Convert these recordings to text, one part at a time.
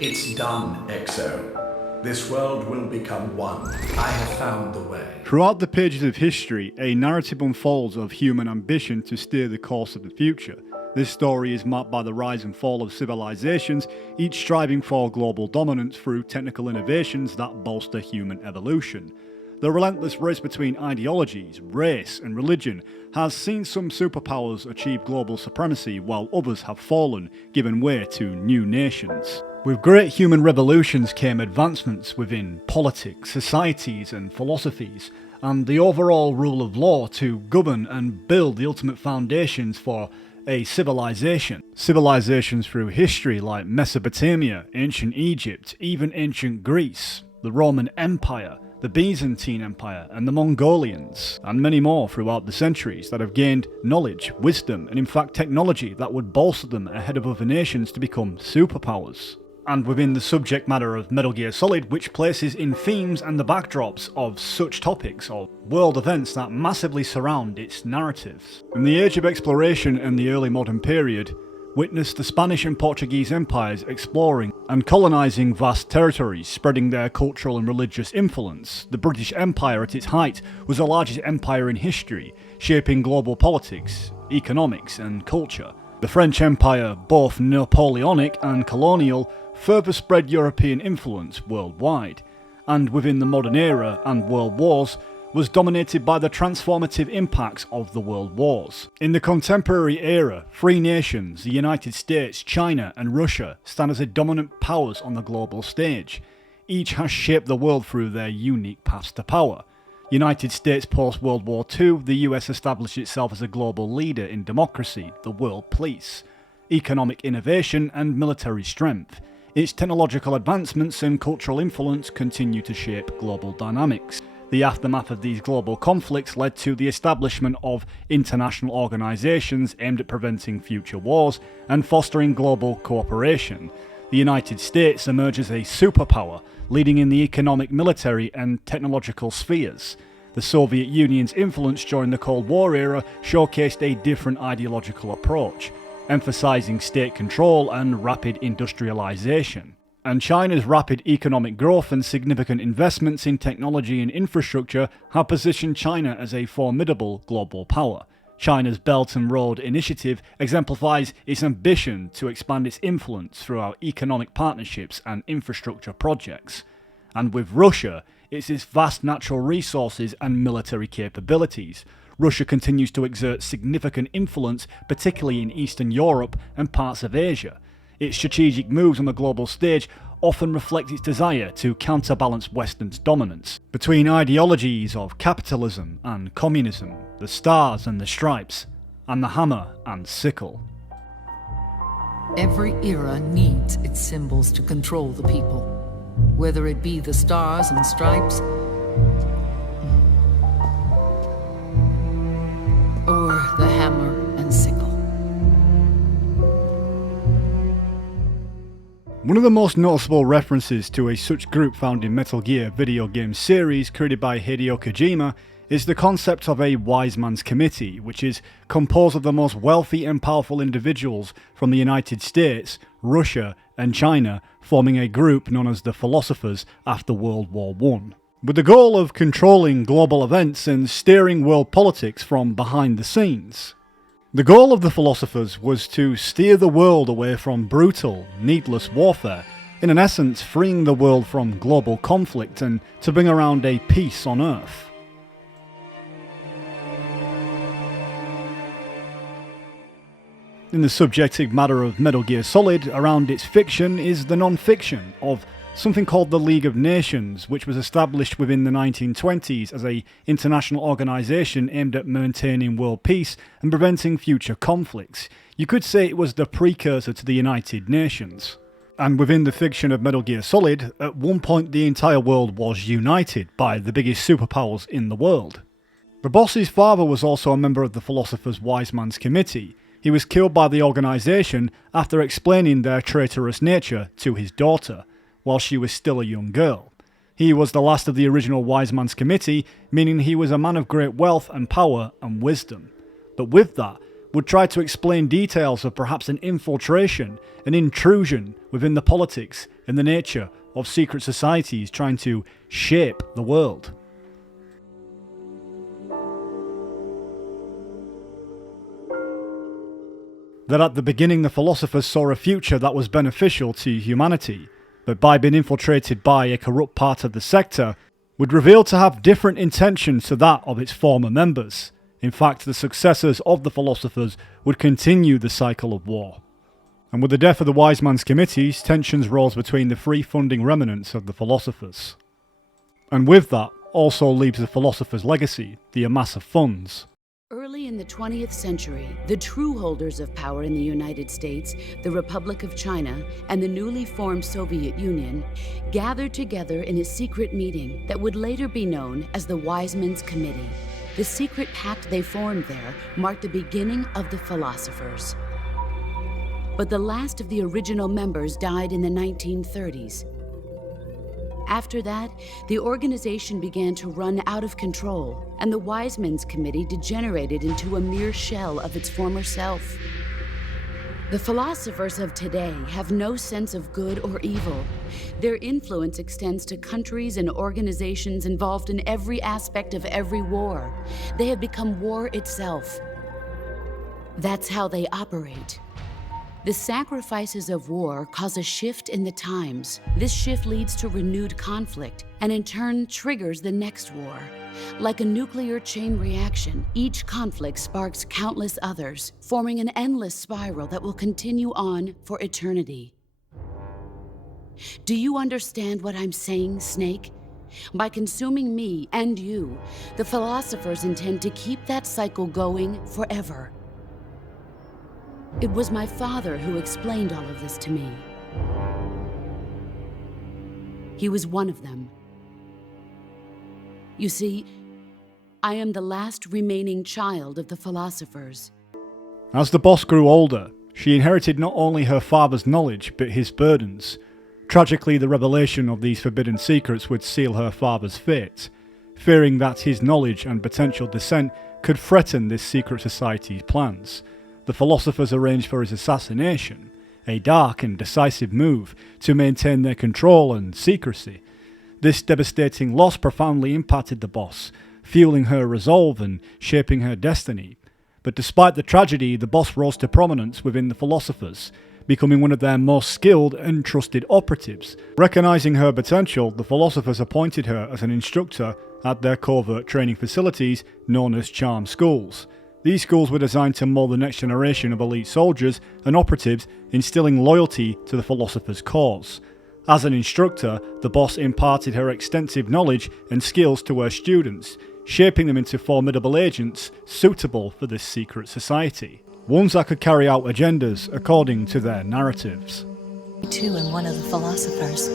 It's done, Exo. This world will become one. I have found the way. Throughout the pages of history, a narrative unfolds of human ambition to steer the course of the future. This story is marked by the rise and fall of civilizations, each striving for global dominance through technical innovations that bolster human evolution. The relentless race between ideologies, race and religion has seen some superpowers achieve global supremacy while others have fallen, giving way to new nations. With great human revolutions came advancements within politics, societies and philosophies, and the overall rule of law to govern and build the ultimate foundations for a civilization. Civilizations through history like Mesopotamia, ancient Egypt, even ancient Greece, the Roman Empire, the Byzantine Empire and the Mongolians, and many more throughout the centuries that have gained knowledge, wisdom and in fact technology that would bolster them ahead of other nations to become superpowers. And within the subject matter of Metal Gear Solid, which places in themes and the backdrops of such topics or world events that massively surround its narratives. In the age of exploration and the early modern period, witnessed the Spanish and Portuguese empires exploring and colonising vast territories, spreading their cultural and religious influence. The British Empire at its height was the largest empire in history, shaping global politics, economics and culture. The French Empire, both Napoleonic and colonial, further spread European influence worldwide, and within the modern era and world wars, was dominated by the transformative impacts of the world wars. In the contemporary era, three nations, the United States, China and Russia, stand as the dominant powers on the global stage. Each has shaped the world through their unique paths to power. United States post-World War II, the US established itself as a global leader in democracy, the world police, economic innovation and military strength. Its technological advancements and cultural influence continue to shape global dynamics. The aftermath of these global conflicts led to the establishment of international organisations aimed at preventing future wars and fostering global cooperation. The United States emerged as a superpower, leading in the economic, military and technological spheres. The Soviet Union's influence during the Cold War era showcased a different ideological approach, emphasising state control and rapid industrialisation. And China's rapid economic growth and significant investments in technology and infrastructure have positioned China as a formidable global power. China's Belt and Road Initiative exemplifies its ambition to expand its influence throughout economic partnerships and infrastructure projects. And with Russia, it's its vast natural resources and military capabilities. Russia continues to exert significant influence, particularly in Eastern Europe and parts of Asia. Its strategic moves on the global stage often reflect its desire to counterbalance Western's dominance. Between ideologies of capitalism and communism, the stars and the stripes, and the hammer and sickle. Every era needs its symbols to control the people, whether it be the stars and stripes, or the hammer and sickle. One of the most noticeable references to a such group found in Metal Gear video game series created by Hideo Kojima is the concept of a Wiseman's Committee, which is composed of the most wealthy and powerful individuals from the United States, Russia and China, forming a group known as the Philosophers after World War I, with the goal of controlling global events and steering world politics from behind the scenes. The goal of the Philosophers was to steer the world away from brutal, needless warfare, in essence freeing the world from global conflict and to bring around a peace on Earth. In the subjective matter of Metal Gear Solid, around its fiction is the non-fiction of something called the League of Nations, which was established within the 1920s as an international organisation aimed at maintaining world peace and preventing future conflicts. You could say it was the precursor to the United Nations. And within the fiction of Metal Gear Solid, at one point the entire world was united by the biggest superpowers in the world. The boss's father was also a member of the Philosophers' Wiseman's Committee. He was killed by the organisation after explaining their traitorous nature to his daughter, while she was still a young girl. He was the last of the original Wiseman's Committee, meaning he was a man of great wealth and power and wisdom. But with that would try to explain details of perhaps an infiltration, an intrusion within the politics and the nature of secret societies trying to shape the world. That at the beginning the philosophers saw a future that was beneficial to humanity, but by being infiltrated by a corrupt part of the sector, would reveal to have different intentions to that of its former members. In fact, the successors of the philosophers would continue the cycle of war. And with the death of the Wiseman's committees, tensions rose between the free funding remnants of the philosophers. And with that also leaves the philosophers' legacy, the amass of funds. Early in the 20th century, the true holders of power in the United States, the Republic of China, and the newly formed Soviet Union gathered together in a secret meeting that would later be known as the Wiseman's Committee. The secret pact they formed there marked the beginning of the philosophers. But the last of the original members died in the 1930s. After that, the organization began to run out of control, and the Wiseman's Committee degenerated into a mere shell of its former self. The philosophers of today have no sense of good or evil. Their influence extends to countries and organizations involved in every aspect of every war. They have become war itself. That's how they operate. The sacrifices of war cause a shift in the times. This shift leads to renewed conflict, and in turn triggers the next war. Like a nuclear chain reaction, each conflict sparks countless others, forming an endless spiral that will continue on for eternity. Do you understand what I'm saying, Snake? By consuming me and you, the philosophers intend to keep that cycle going forever. It was my father who explained all of this to me. He was one of them. You see, I am the last remaining child of the philosophers. As the boss grew older, she inherited not only her father's knowledge, but his burdens. Tragically, the revelation of these forbidden secrets would seal her father's fate, fearing that his knowledge and potential descent could threaten this secret society's plans. The philosophers arranged for his assassination, a dark and decisive move to maintain their control and secrecy. This devastating loss profoundly impacted the boss, fueling her resolve and shaping her destiny. But despite the tragedy, the boss rose to prominence within the philosophers, becoming one of their most skilled and trusted operatives. Recognizing her potential, the philosophers appointed her as an instructor at their covert training facilities known as charm schools. These schools were designed to mold the next generation of elite soldiers and operatives, instilling loyalty to the philosopher's cause. As an instructor, the boss imparted her extensive knowledge and skills to her students, shaping them into formidable agents suitable for this secret society. Ones that could carry out agendas according to their narratives. Too, am one of the philosophers.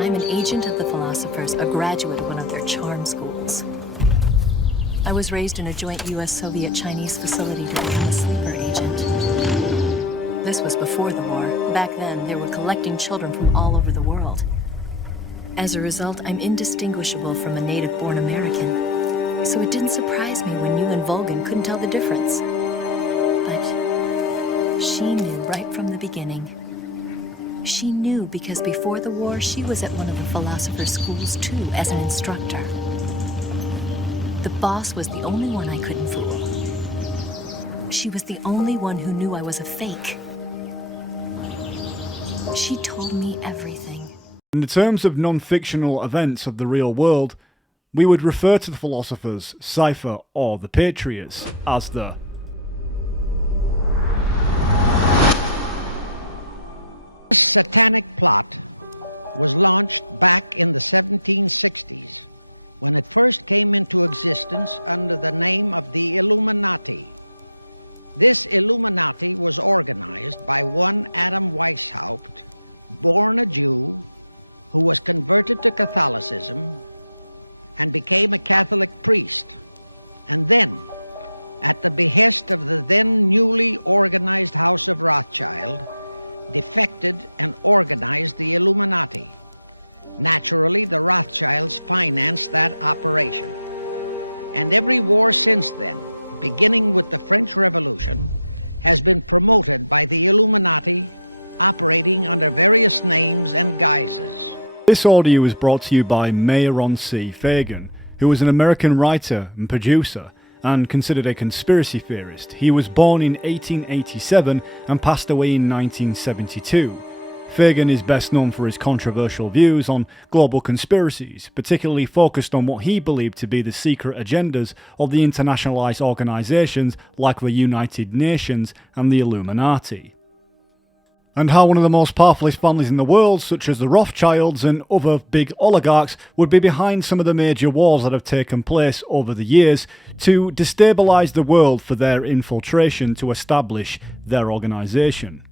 I'm an agent of the philosophers, a graduate of one of their charm schools. I was raised in a joint US-Soviet-Chinese facility to become a sleeper agent. This was before the war. Back then, they were collecting children from all over the world. As a result, I'm indistinguishable from a native-born American. So it didn't surprise me when you and Vulcan couldn't tell the difference. But she knew right from the beginning. She knew because before the war, she was at one of the philosopher's schools too, as an instructor. The boss was the only one I couldn't fool. She was the only one who knew I was a fake. She told me everything. In the terms of non-fictional events of the real world, we would refer to the philosophers, Cypher, or the Patriots as the This satanic plot was launched back in the 1760s when it first came into existence under the name of the Illuminati. This Illuminati was organized by one Adam Weishaupt, born a Jew, who was converted to Catholicism and became a Catholic priest, and then, at the behest of the then newly organized House of Rothschild, defected and organized the Illuminati. Naturally, the Rothschilds financed that operation. And every war since then, beginning with the French Revolution, has been promoted by the Illuminati, operating under various names and guises. This audio was brought to you by Mayron C. Fagan, who was an American writer and producer and considered a conspiracy theorist. He was born in 1887 and passed away in 1972. Fagan is best known for his controversial views on global conspiracies, particularly focused on what he believed to be the secret agendas of the internationalized organizations like the United Nations and the Illuminati. And how one of the most powerfulest families in the world, such as the Rothschilds and other big oligarchs, would be behind some of the major wars that have taken place over the years to destabilize the world for their infiltration to establish their organization.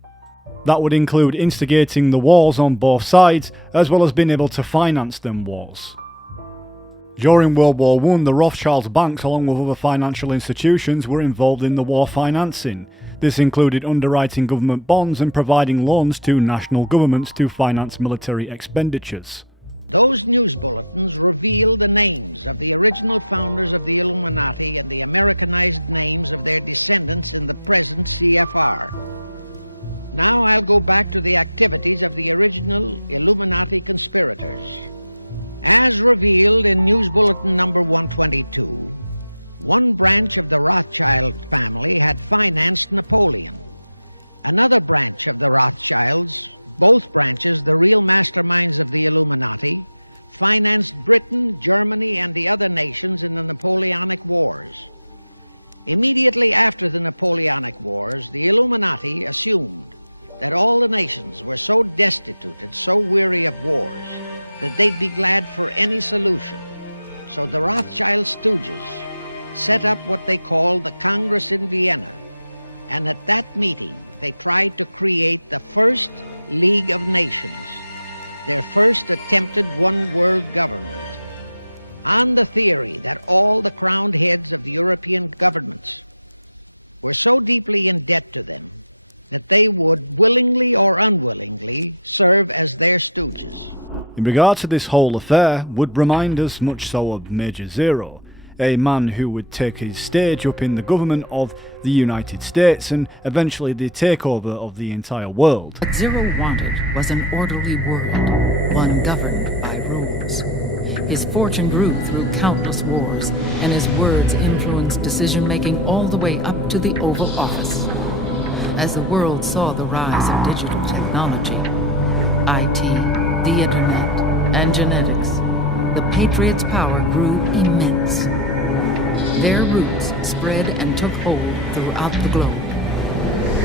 That would include instigating the wars on both sides, as well as being able to finance them wars. During World War I, the Rothschilds banks, along with other financial institutions, were involved in the war financing. This included underwriting government bonds and providing loans to national governments to finance military expenditures. Those news bulletins reveal the names of the original founders of the Illuminati and the Americanized names of their descendants in the present CFR. Now I'll go back to the activities of the original Illuminati conspirators. As revealed in News Bulletin number 122, one branch of the Rothschild family had financed Napoleon. Another branch of the Rothschilds, both branches the real masterminds of the Illuminati, financed Britain, Germany, and the other nations in the Napoleonic Wars. Immediately after the Napoleonic Wars, the Illuminati assumed that all the nations were so destitute and so weary of wars that they'd be glad for any solution. So the Rothschild stooges set up what they called the Congress in Vienna, and at that meeting they tried to create the first League of Nations, their first attempted one world government, on the theory that all the crowned heads of the European governments were so deeply in debt to them that they would, willingly or unwillingly, serve as their stooges. In regard to this whole affair, would remind us much so of Major Zero, a man who would take his stage up in the government of the United States and eventually the takeover of the entire world. What Zero wanted was an orderly world, one governed by rules. His fortune grew through countless wars, and his words influenced decision-making all the way up to the Oval Office. As the world saw the rise of digital technology, IT, the internet, and genetics, the Patriots' power grew immense. Their roots spread and took hold throughout the globe.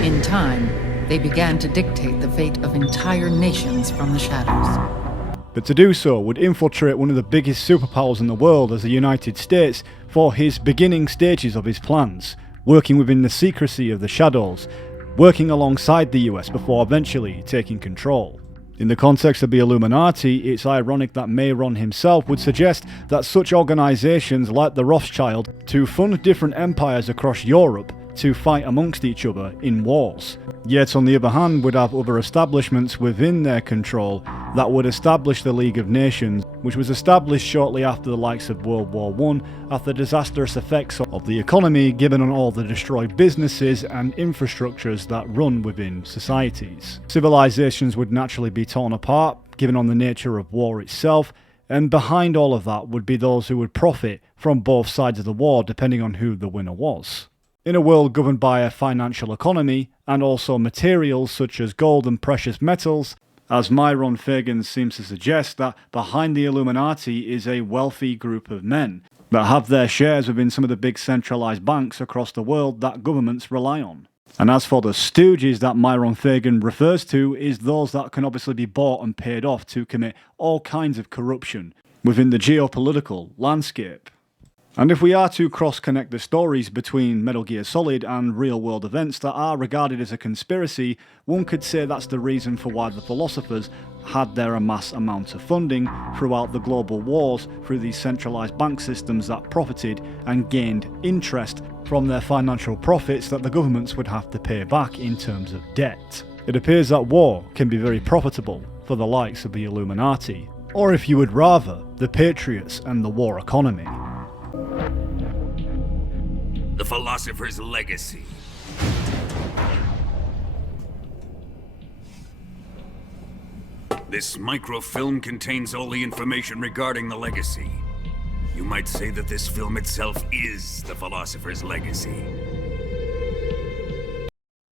In time, they began to dictate the fate of entire nations from the shadows. But to do so would infiltrate one of the biggest superpowers in the world as the United States for his beginning stages of his plans, working within the secrecy of the shadows, working alongside the US before eventually taking control. In the context of the Illuminati, it's ironic that Mayron himself would suggest that such organizations like the Rothschild to fund different empires across Europe to fight amongst each other in wars. Yet on the other hand would have other establishments within their control that would establish the League of Nations, which was established shortly after the likes of World War I, after the disastrous effects of the economy given on all the destroyed businesses and infrastructures that run within societies. Civilizations would naturally be torn apart, given on the nature of war itself, and behind all of that would be those who would profit from both sides of the war depending on who the winner was. In a world governed by a financial economy, and also materials such as gold and precious metals, as Mayron Fagan seems to suggest that behind the Illuminati is a wealthy group of men that have their shares within some of the big centralized banks across the world that governments rely on. And as for the stooges that Mayron Fagan refers to, is those that can obviously be bought and paid off to commit all kinds of corruption within the geopolitical landscape. And if we are to cross-connect the stories between Metal Gear Solid and real-world events that are regarded as a conspiracy, one could say that's the reason for why the philosophers had their amass amount of funding throughout the global wars through these centralized bank systems that profited and gained interest from their financial profits that the governments would have to pay back in terms of debt. It appears that war can be very profitable for the likes of the Illuminati, or if you would rather, the Patriots and the war economy. The Philosopher's Legacy. This microfilm contains all the information regarding the legacy. You might say that this film itself is the Philosopher's Legacy.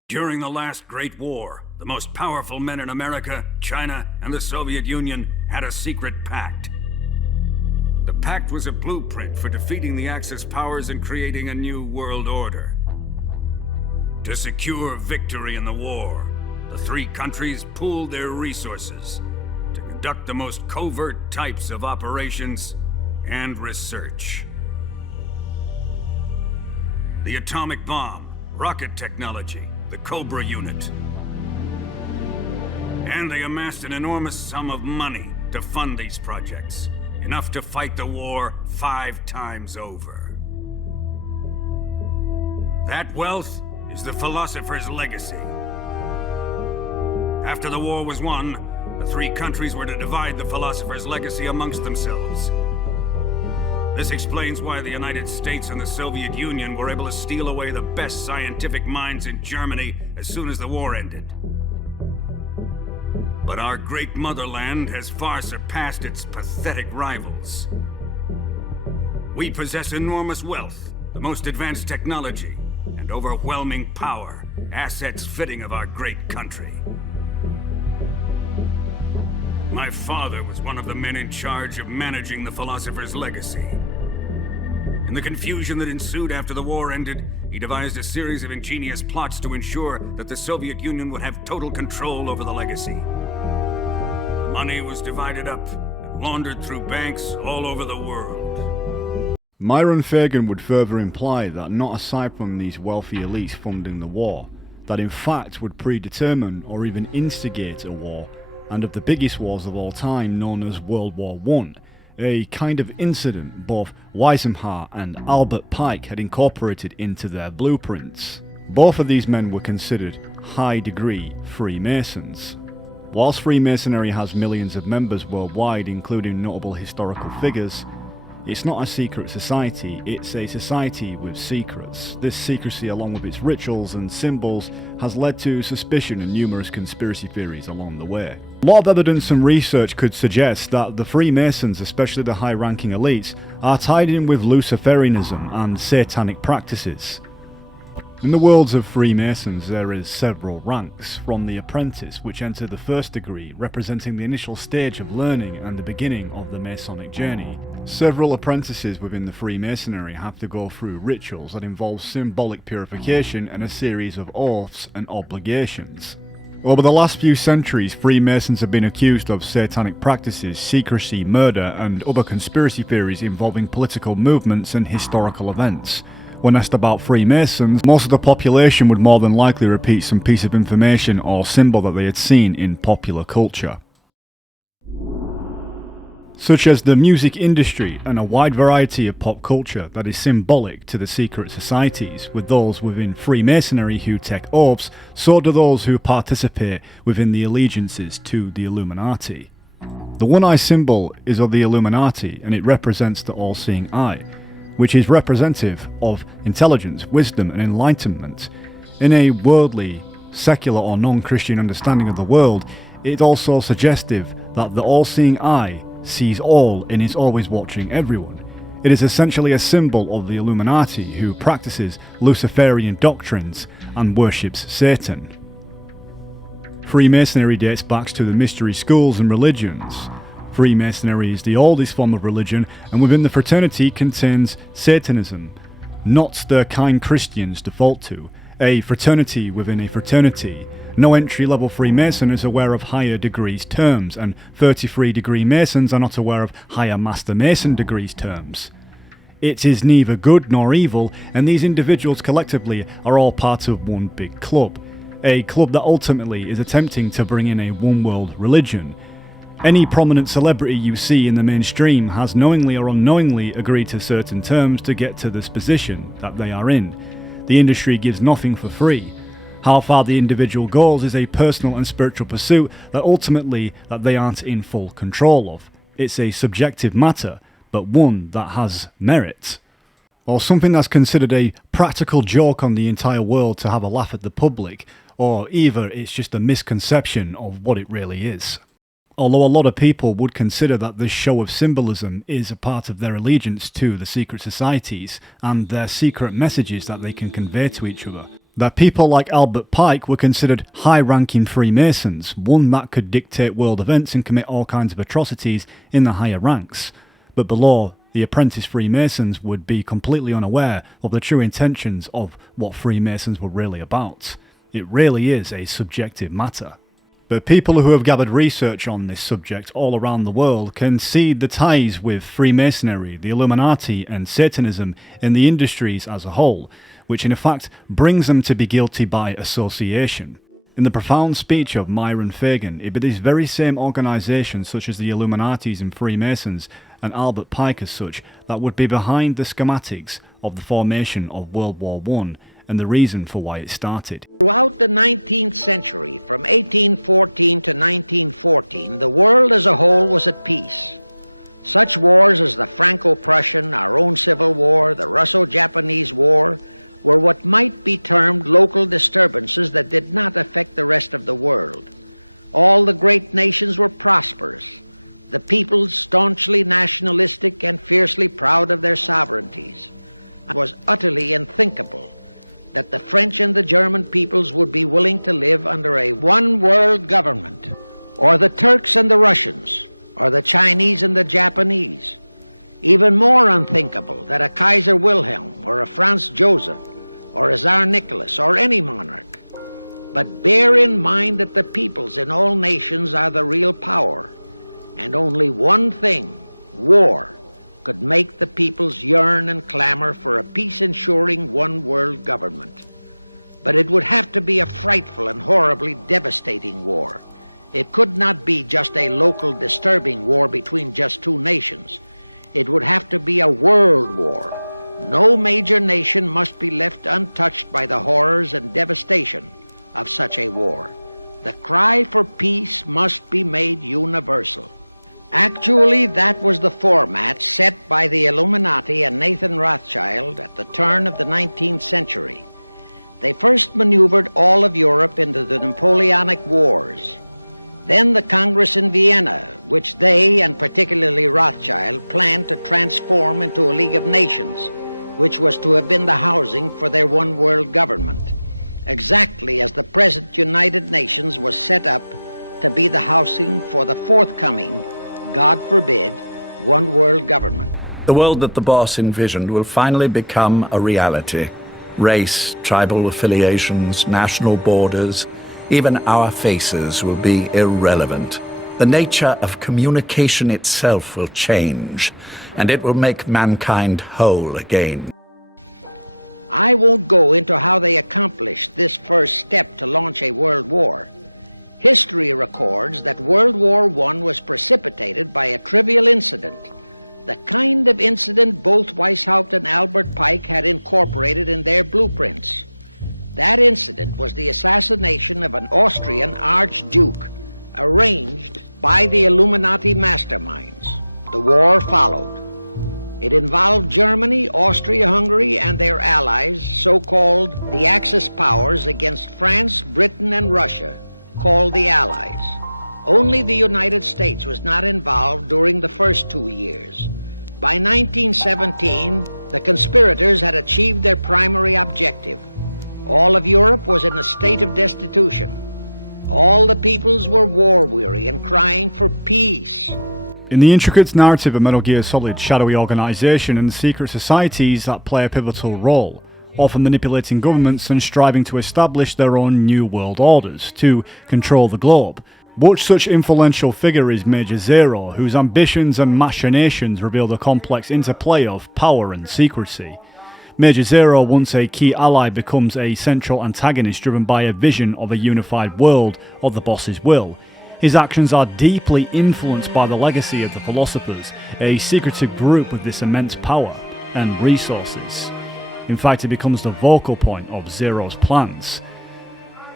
During the last Great War, the most powerful men in America, China, and the Soviet Union had a secret pact. The pact was a blueprint for defeating the Axis powers and creating a new world order. To secure victory in the war, the three countries pooled their resources to conduct the most covert types of operations and research. The atomic bomb, rocket technology, the Cobra unit. And they amassed an enormous sum of money to fund these projects, enough to fight the war 5 times over. That wealth is the Philosopher's Legacy. After the war was won, the three countries were to divide the Philosopher's Legacy amongst themselves. This explains why the United States and the Soviet Union were able to steal away the best scientific minds in Germany as soon as the war ended. But our great motherland has far surpassed its pathetic rivals. We possess enormous wealth, the most advanced technology, and overwhelming power, assets fitting of our great country. My father was one of the men in charge of managing the Philosopher's Legacy. In the confusion that ensued after the war ended, he devised a series of ingenious plots to ensure that the Soviet Union would have total control over the legacy. Money was divided up and laundered through banks all over the world. Myron Fagan would further imply that not aside from these wealthy elites funding the war, that in fact would predetermine or even instigate a war, and of the biggest wars of all time known as World War I, a kind of incident both Wiseman and Albert Pike had incorporated into their blueprints. Both of these men were considered high-degree Freemasons. Whilst Freemasonry has millions of members worldwide, including notable historical figures, it's not a secret society, it's a society with secrets. This secrecy, along with its rituals and symbols, has led to suspicion and numerous conspiracy theories along the way. A lot of evidence and research could suggest that the Freemasons, especially the high-ranking elites, are tied in with Luciferianism and satanic practices. In the worlds of Freemasons there is several ranks, from the apprentice, which enter the first degree, representing the initial stage of learning and the beginning of the Masonic journey. Several apprentices within the Freemasonry have to go through rituals that involve symbolic purification and a series of oaths and obligations. Over the last few centuries, Freemasons have been accused of satanic practices, secrecy, murder, and other conspiracy theories involving political movements and historical events. When asked about Freemasons, most of the population would more than likely repeat some piece of information or symbol that they had seen in popular culture, such as the music industry and a wide variety of pop culture that is symbolic to the secret societies. With those within Freemasonry who take oaths, so do those who participate within the allegiances to the Illuminati. The one-eye symbol is of the Illuminati, and it represents the all-seeing eye, which is representative of intelligence, wisdom, and enlightenment. In a worldly, secular or non-Christian understanding of the world, it's also suggestive that the all-seeing eye sees all and is always watching everyone. It is essentially a symbol of the Illuminati, who practices Luciferian doctrines and worships Satan. Freemasonry dates back to the mystery schools and religions. Freemasonry is the oldest form of religion, and within the fraternity contains Satanism, not the kind Christians default to, a fraternity within a fraternity. No entry-level Freemason is aware of higher degrees terms, and 33-degree Masons are not aware of higher Master Mason degrees terms. It is neither good nor evil, and these individuals collectively are all part of one big club. A club that ultimately is attempting to bring in a one-world religion. Any prominent celebrity you see in the mainstream has knowingly or unknowingly agreed to certain terms to get to this position that they are in. The industry gives nothing for free. How far the individual goes is a personal and spiritual pursuit that ultimately that they aren't in full control of. It's a subjective matter, but one that has merit. or something that's considered a practical joke on the entire world to have a laugh at the public, or either it's just a misconception of what it really is. Although a lot of people would consider that this show of symbolism is a part of their allegiance to the secret societies and their secret messages that they can convey to each other. That people like Albert Pike were considered high-ranking Freemasons, one that could dictate world events and commit all kinds of atrocities in the higher ranks. But below, the apprentice Freemasons would be completely unaware of the true intentions of what Freemasons were really about. It really is a subjective matter. But people who have gathered research on this subject all around the world can see the ties with Freemasonry, the Illuminati and Satanism in the industries as a whole, which in fact brings them to be guilty by association. In the profound speech of Myron Fagan, it be these very same organisations such as the Illuminatis and Freemasons and Albert Pike as such that would be behind the schematics of the formation of World War I and the reason for why it started. Throughout the 19th century, from 1814 to 1914, the world as a whole was at peace. Such wars as the Franco-Prussian, our own Civil War, the Russo-Japanese War, were what might be termed local disturbances that did not affect the rest of the world. All the great nations were prosperous, the peoples staunchly nationalistic and fiercely proud of their sovereignties. It was utterly unthinkable that the French and the German peoples would be willing to live under a one-world government, or the Turks and the Russians, or the Chinese and the Japanese. Even more unthinkable that a Kaiser Wilhelm, or a Franz Joseph, or a Tsar Nicholas, or any monarch. But bear in mind that the peoples in all nations are the real power, and only one thing, war, could make the peoples yearn and clamor for a peace-ensuring one-world government. But it would have to be a frightful and horribly devastating war. It could not be just a local disturbing war between just two nations. It would have to be a world war. No major nation must be left untouched by the horrors and devastation of such a war. The cry for peace must be made universal. Actually, that was the format set by the Illuminati and Nathan Rothschild at the turn of the 19th century. They first maneuvered all of Europe into the Napoleonic Wars. Then the Congress in Vienna, which they, and particularly Rothschild, planned to transform into a League of Nations, which was to have been the housing for their one-world government, exactly as the present United Nations was set up to be the housing for the forthcoming, God forbid, one-world government. The world that the boss envisioned will finally become a reality. Race, tribal affiliations, national borders, even our faces will be irrelevant. The nature of communication itself will change, and it will make mankind whole again. I won't go into how they accomplished this first step to launch a world war. History records that World War I was precipitated by a trivial incident, the kind of incident both Weishaupt and Albert Pike had incorporated in their blueprints. That incident was the assassination of an Austrian archduke, arranged by the Illuminati masterminds. The war followed. It involved Germany, Austria-Hungary, and their allies, so-called the Axis powers, against France, Britain, and Russia, called the Allies. Only the United States was not involved during the first 2 years. By 1917, the conspirators had achieved their primary objective. All of Europe was in a state of destitution. All the peoples were war-weary and crying for peace. In the intricate narrative of Metal Gear Solid's shadowy organisation and secret societies that play a pivotal role, often manipulating governments and striving to establish their own new world orders to control the globe. Much such influential figure is Major Zero, whose ambitions and machinations reveal the complex interplay of power and secrecy. Major Zero, once a key ally, becomes a central antagonist driven by a vision of a unified world of the boss's will. His actions are deeply influenced by the legacy of the Philosophers, a secretive group with this immense power and resources. In fact, it becomes the focal point of Zero's plans.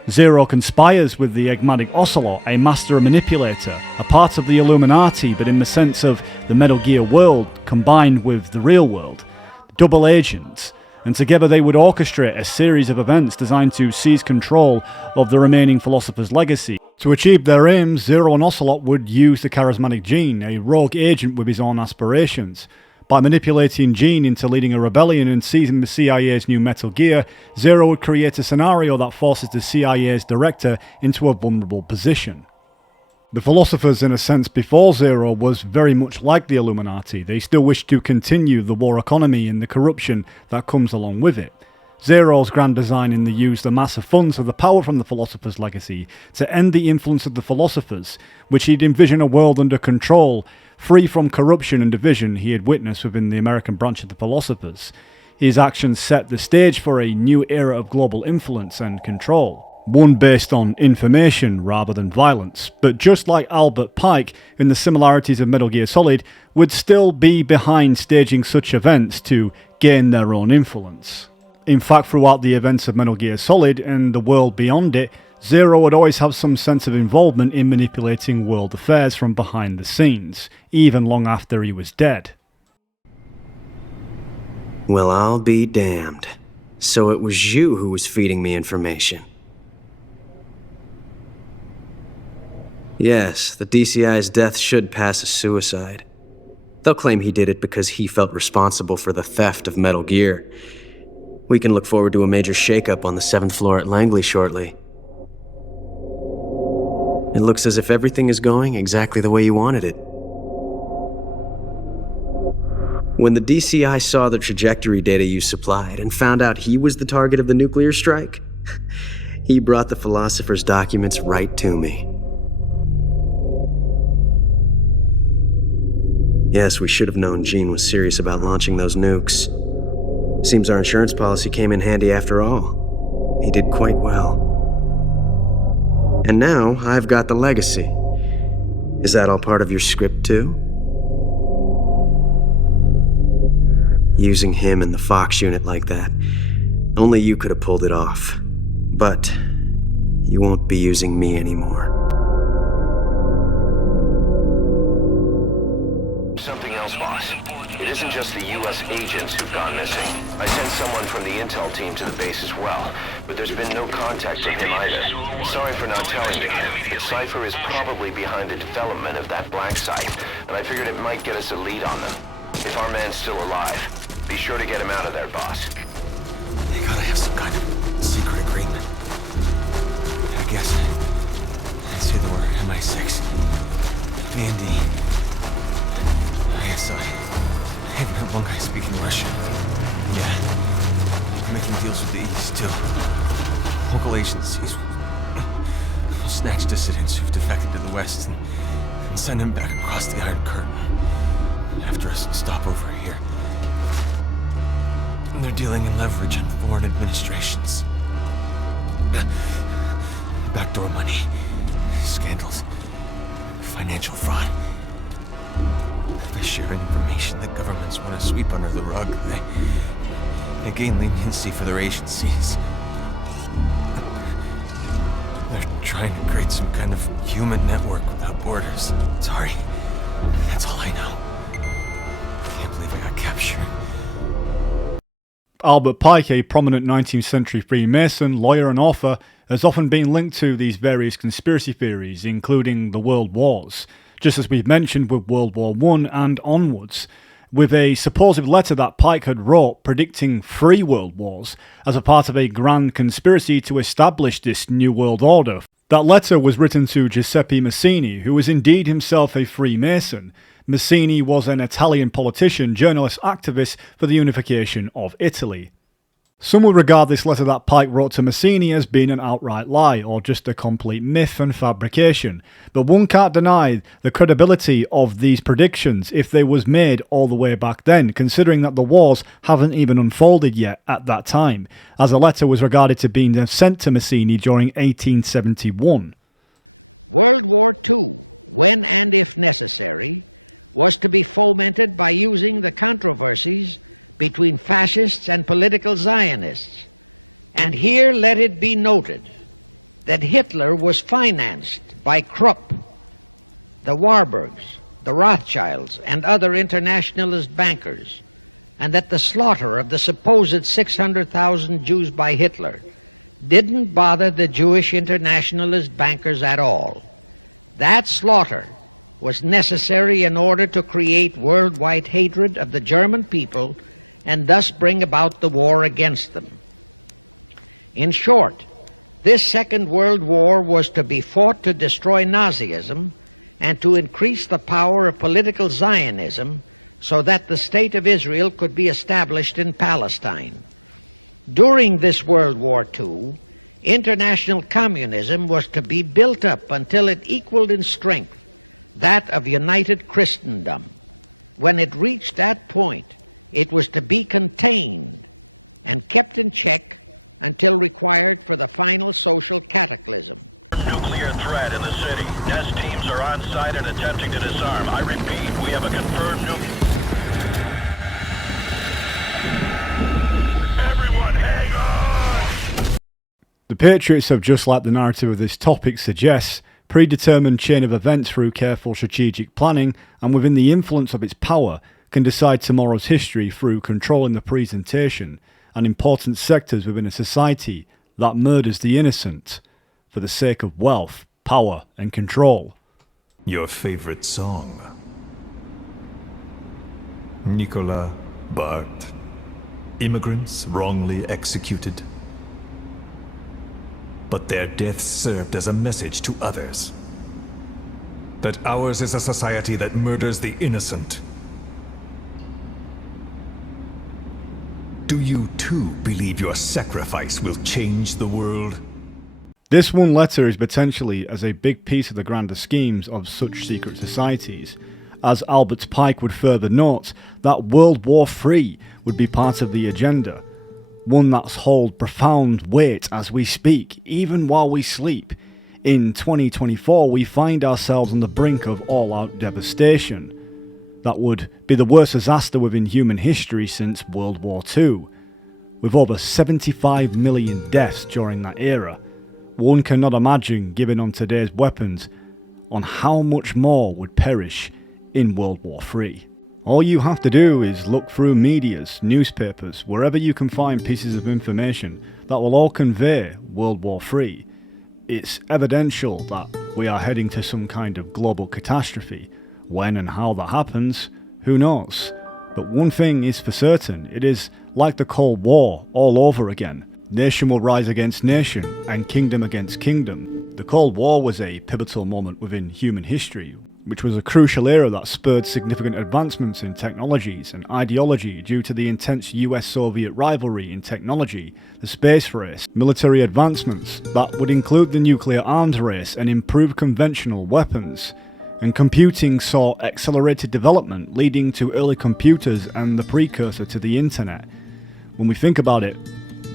Zero conspires with the enigmatic Ocelot, a master manipulator, a part of the Illuminati, but in the sense of the Metal Gear world combined with the real world. The double agents, and together they would orchestrate a series of events designed to seize control of the remaining philosopher's legacy. To achieve their aims, Zero and Ocelot would use the charismatic Gene, a rogue agent with his own aspirations. By manipulating Gene into leading a rebellion and seizing the CIA's new Metal Gear, Zero would create a scenario that forces the CIA's director into a vulnerable position. The philosophers, in a sense, before Zero was very much like the Illuminati. They still wished to continue the war economy and the corruption that comes along with it. Zero's grand design in the use the massive funds of the power from the philosopher's legacy to end the influence of the philosophers, which he'd envision a world under control, free from corruption and division he had witnessed within the American branch of the philosophers. His actions set the stage for a new era of global influence and control, one based on information rather than violence. But just like Albert Pike in the similarities of Metal Gear Solid, would still be behind staging such events to gain their own influence. In fact, throughout the events of Metal Gear Solid and the world beyond it, Zero would always have some sense of involvement in manipulating world affairs from behind the scenes, even long after he was dead. Well, I'll be damned. So it was you who was feeding me information. Yes, the DCI's death should pass as suicide. They'll claim he did it because he felt responsible for the theft of Metal Gear. We can look forward to a major shakeup on the 7th floor at Langley shortly. It looks as if everything is going exactly the way you wanted it. When the DCI saw the trajectory data you supplied and found out he was the target of the nuclear strike, he brought the philosopher's documents right to me. Yes, we should have known Gene was serious about launching those nukes. Seems our insurance policy came in handy after all. He did quite well. And now I've got the legacy. Is that all part of your script too? Using him in the Fox unit like that. Only you could have pulled it off. But you won't be using me anymore. Something else, boss. It isn't just the U.S. agents who've gone missing. I sent someone from the intel team to the base as well, but there's been no contact from him either. Sorry for not telling you, but Cypher is probably behind the development of that black site, and I figured it might get us a lead on them. If our man's still alive, be sure to get him out of there, boss. They gotta have some kind of secret agreement. I guess. I'd say they were MI6, V&D, ISI. I even had one guy speaking Russian. Yeah. Making deals with the East, too. Local agencies will snatch dissidents who've defected to the West and send them back across the Iron Curtain after a stopover here. And they're dealing in leverage on foreign administrations. Backdoor money, scandals, financial fraud. By sharing information that governments want to sweep under the rug, they gain leniency for their agencies. They're trying to create some kind of human network without borders. Sorry, that's all I know. Can't believe I got captured. Albert Pike, a prominent 19th century Freemason, lawyer and author, has often been linked to these various conspiracy theories, including the World Wars, just as we've mentioned with World War I and onwards, with a supposed letter that Pike had wrote predicting 3 world wars as a part of a grand conspiracy to establish this new world order. That letter was written to Giuseppe Mazzini, who was indeed himself a Freemason. Mazzini was an Italian politician, journalist, activist for the unification of Italy. Some would regard this letter that Pike wrote to Mazzini as being an outright lie, or just a complete myth and fabrication. But one can't deny the credibility of these predictions if they was made all the way back then, considering that the wars haven't even unfolded yet at that time, as a letter was regarded to being sent to Mazzini during 1871. World War II, when and if necessary, was to be fomented by using the controversies between fascists and political Zionists. And here let it be noted that Hitler was financed by Krupp, the Warburgs, the Rothschilds, and other internationalist bankers, and that the slaughter of the supposed 600,000 Jews by Hitler didn't bother the Jewish internationalist bankers at all. That slaughter was necessary in order to create worldwide hatred of the German people and thus bring about the war against them. In short, this Second World War was to be fought to destroy Nazism and to increase the power of political Zionism so that the State of Israel could be established in Palestine. During this World War II, international communism was to be built up until it equaled in strength that of united Christendom. When it reached that point, it was to be contained and kept in check until required for the final social cataclysm. Nuclear threat in the city. Test teams are on site and attempting to disarm. I repeat, we have a confirmed nuclear... Everyone, hang on! The Patriots have, just like the narrative of this topic suggests, predetermined chain of events through careful strategic planning, and within the influence of its power, can decide tomorrow's history through controlling the presentation and important sectors within a society that murders the innocent for the sake of wealth, power, and control. Your favorite song? Nicolas Barthes. Immigrants wrongly executed. But their deaths served as a message to others. That ours is a society that murders the innocent. Do you too believe your sacrifice will change the world? This one letter is potentially as a big piece of the grander schemes of such secret societies, as Albert Pike would further note that World War III would be part of the agenda, one that's hold profound weight as we speak, even while we sleep. In 2024 we find ourselves on the brink of all-out devastation. That would be the worst disaster within human history since World War II, with over 75 million deaths during that era. One cannot imagine, given on today's weapons, on how much more would perish in World War III. All you have to do is look through medias, newspapers, wherever you can find pieces of information that will all convey World War III. It's evidential that we are heading to some kind of global catastrophe. When and how that happens, who knows? But one thing is for certain, it is like the Cold War all over again. Nation will rise against nation, and kingdom against kingdom. The Cold War was a pivotal moment within human history, which was a crucial era that spurred significant advancements in technologies and ideology due to the intense US-Soviet rivalry in technology, the space race, military advancements that would include the nuclear arms race and improved conventional weapons. And computing saw accelerated development, leading to early computers and the precursor to the internet. When we think about it,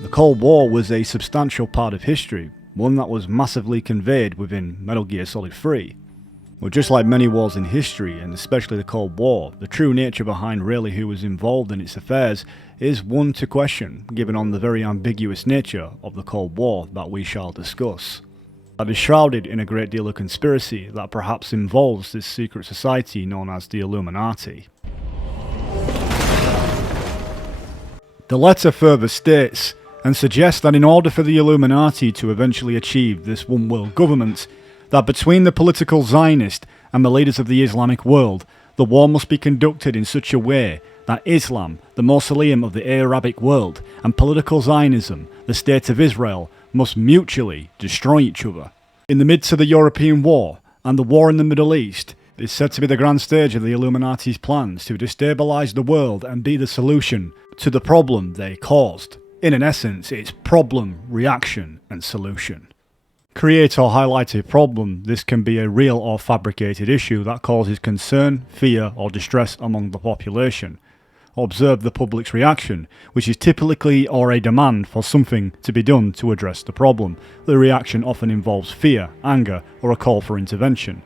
the Cold War was a substantial part of history, one that was massively conveyed within Metal Gear Solid 3. Well, just like many wars in history, and especially the Cold War, the true nature behind really who was involved in its affairs is one to question, given on the very ambiguous nature of the Cold War that we shall discuss. That is shrouded in a great deal of conspiracy that perhaps involves this secret society known as the Illuminati. The letter further states and suggests that in order for the Illuminati to eventually achieve this one world government, that between the political Zionist and the leaders of the Islamic world, the war must be conducted in such a way that Islam, the mausoleum of the Arabic world, and political Zionism, the state of Israel, must mutually destroy each other. In the midst of the European war and the war in the Middle East is said to be the grand stage of the Illuminati's plans to destabilise the world and be the solution to the problem they caused. In an essence, it's problem, reaction and solution. Create or highlight a problem, this can be a real or fabricated issue that causes concern, fear or distress among the population. Observe the public's reaction, which is typically or a demand for something to be done to address the problem. The reaction often involves fear, anger, or a call for intervention.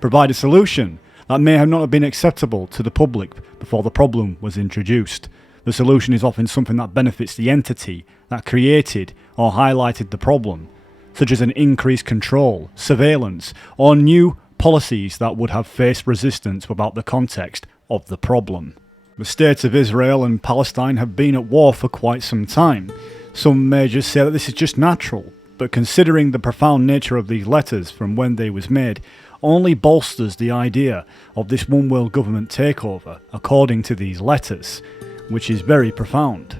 Provide a solution that may have not been acceptable to the public before the problem was introduced. The solution is often something that benefits the entity that created or highlighted the problem, such as an increased control, surveillance, or new policies that would have faced resistance without the context of the problem. The states of Israel and Palestine have been at war for quite some time. Some may just say that this is just natural, but considering the profound nature of these letters from when they was made, only bolsters the idea of this one world government takeover, according to these letters, which is very profound.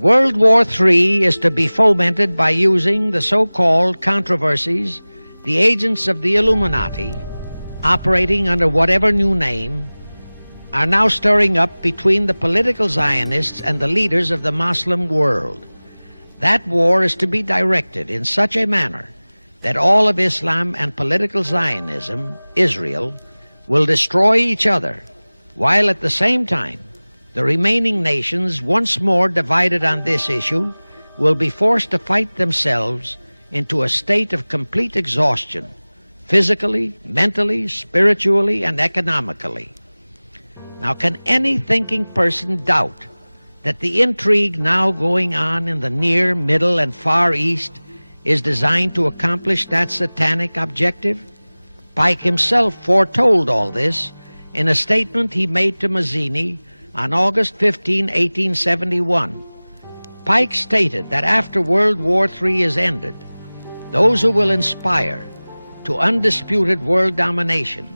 World War III is to be fomented by using the so-called controversies, the agents of the Illuminati, operating under whatever new name, are now stirring up between the political Zionists and the leaders of the Muslim world. That war is to be directed in such a manner that all of Islam and political Zionism, Israel, will destroy each other, while at the same time the remaining nations, once more divided on this issue, will be forced to fight themselves into a state of complete exhaustion, physically, mentally, spiritually, and economically. Now, can any thinking person doubt that the intrigue now going on in the Near, Middle, and Far East is designed to accomplish that satanic objective? Pike himself foretold all this in a statement he made to Mazzini on August 15, 1871. Pike stated that after World War III is ended, those who will inspire to undisputed world domination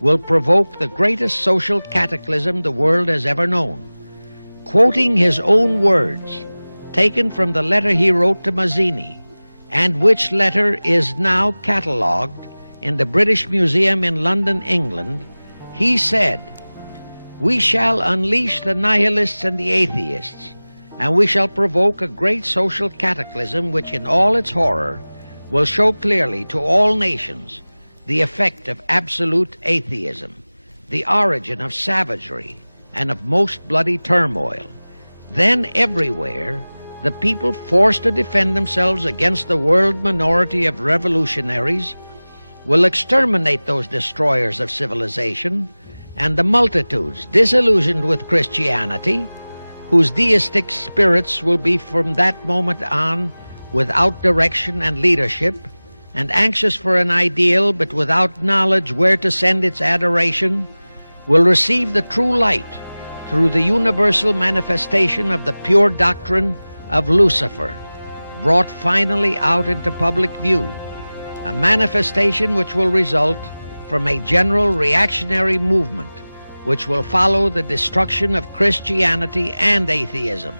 will provoke the greatest social cataclysm the world has ever known. Quoting his own words, taken from the letter he wrote to Mazzini, and which letter is now catalogued in the British Museum in London, England, he said, "We shall unleash the nihilists and the atheists, and we shall provoke a great social cataclysm which in all its horror will show clearly to all nations the effect of absolute atheism, the origin of savagery and of most bloody turmoil. Then everywhere the people forced to defend themselves against the world minority of revolutionaries will exterminate those destroyers of civilization, and the multitudes disillusioned with Christianity, whose deistic spirits will be from that moment on without direction and leadership, and anxious for an ideal but without knowledge where to send its adoration, will receive the true light through the universal manifestation of the pure doctrine of Lucifer, brought finally out into public view, a manifestation which will result from a general reactionary movement which will follow the destruction of Christianity and atheism."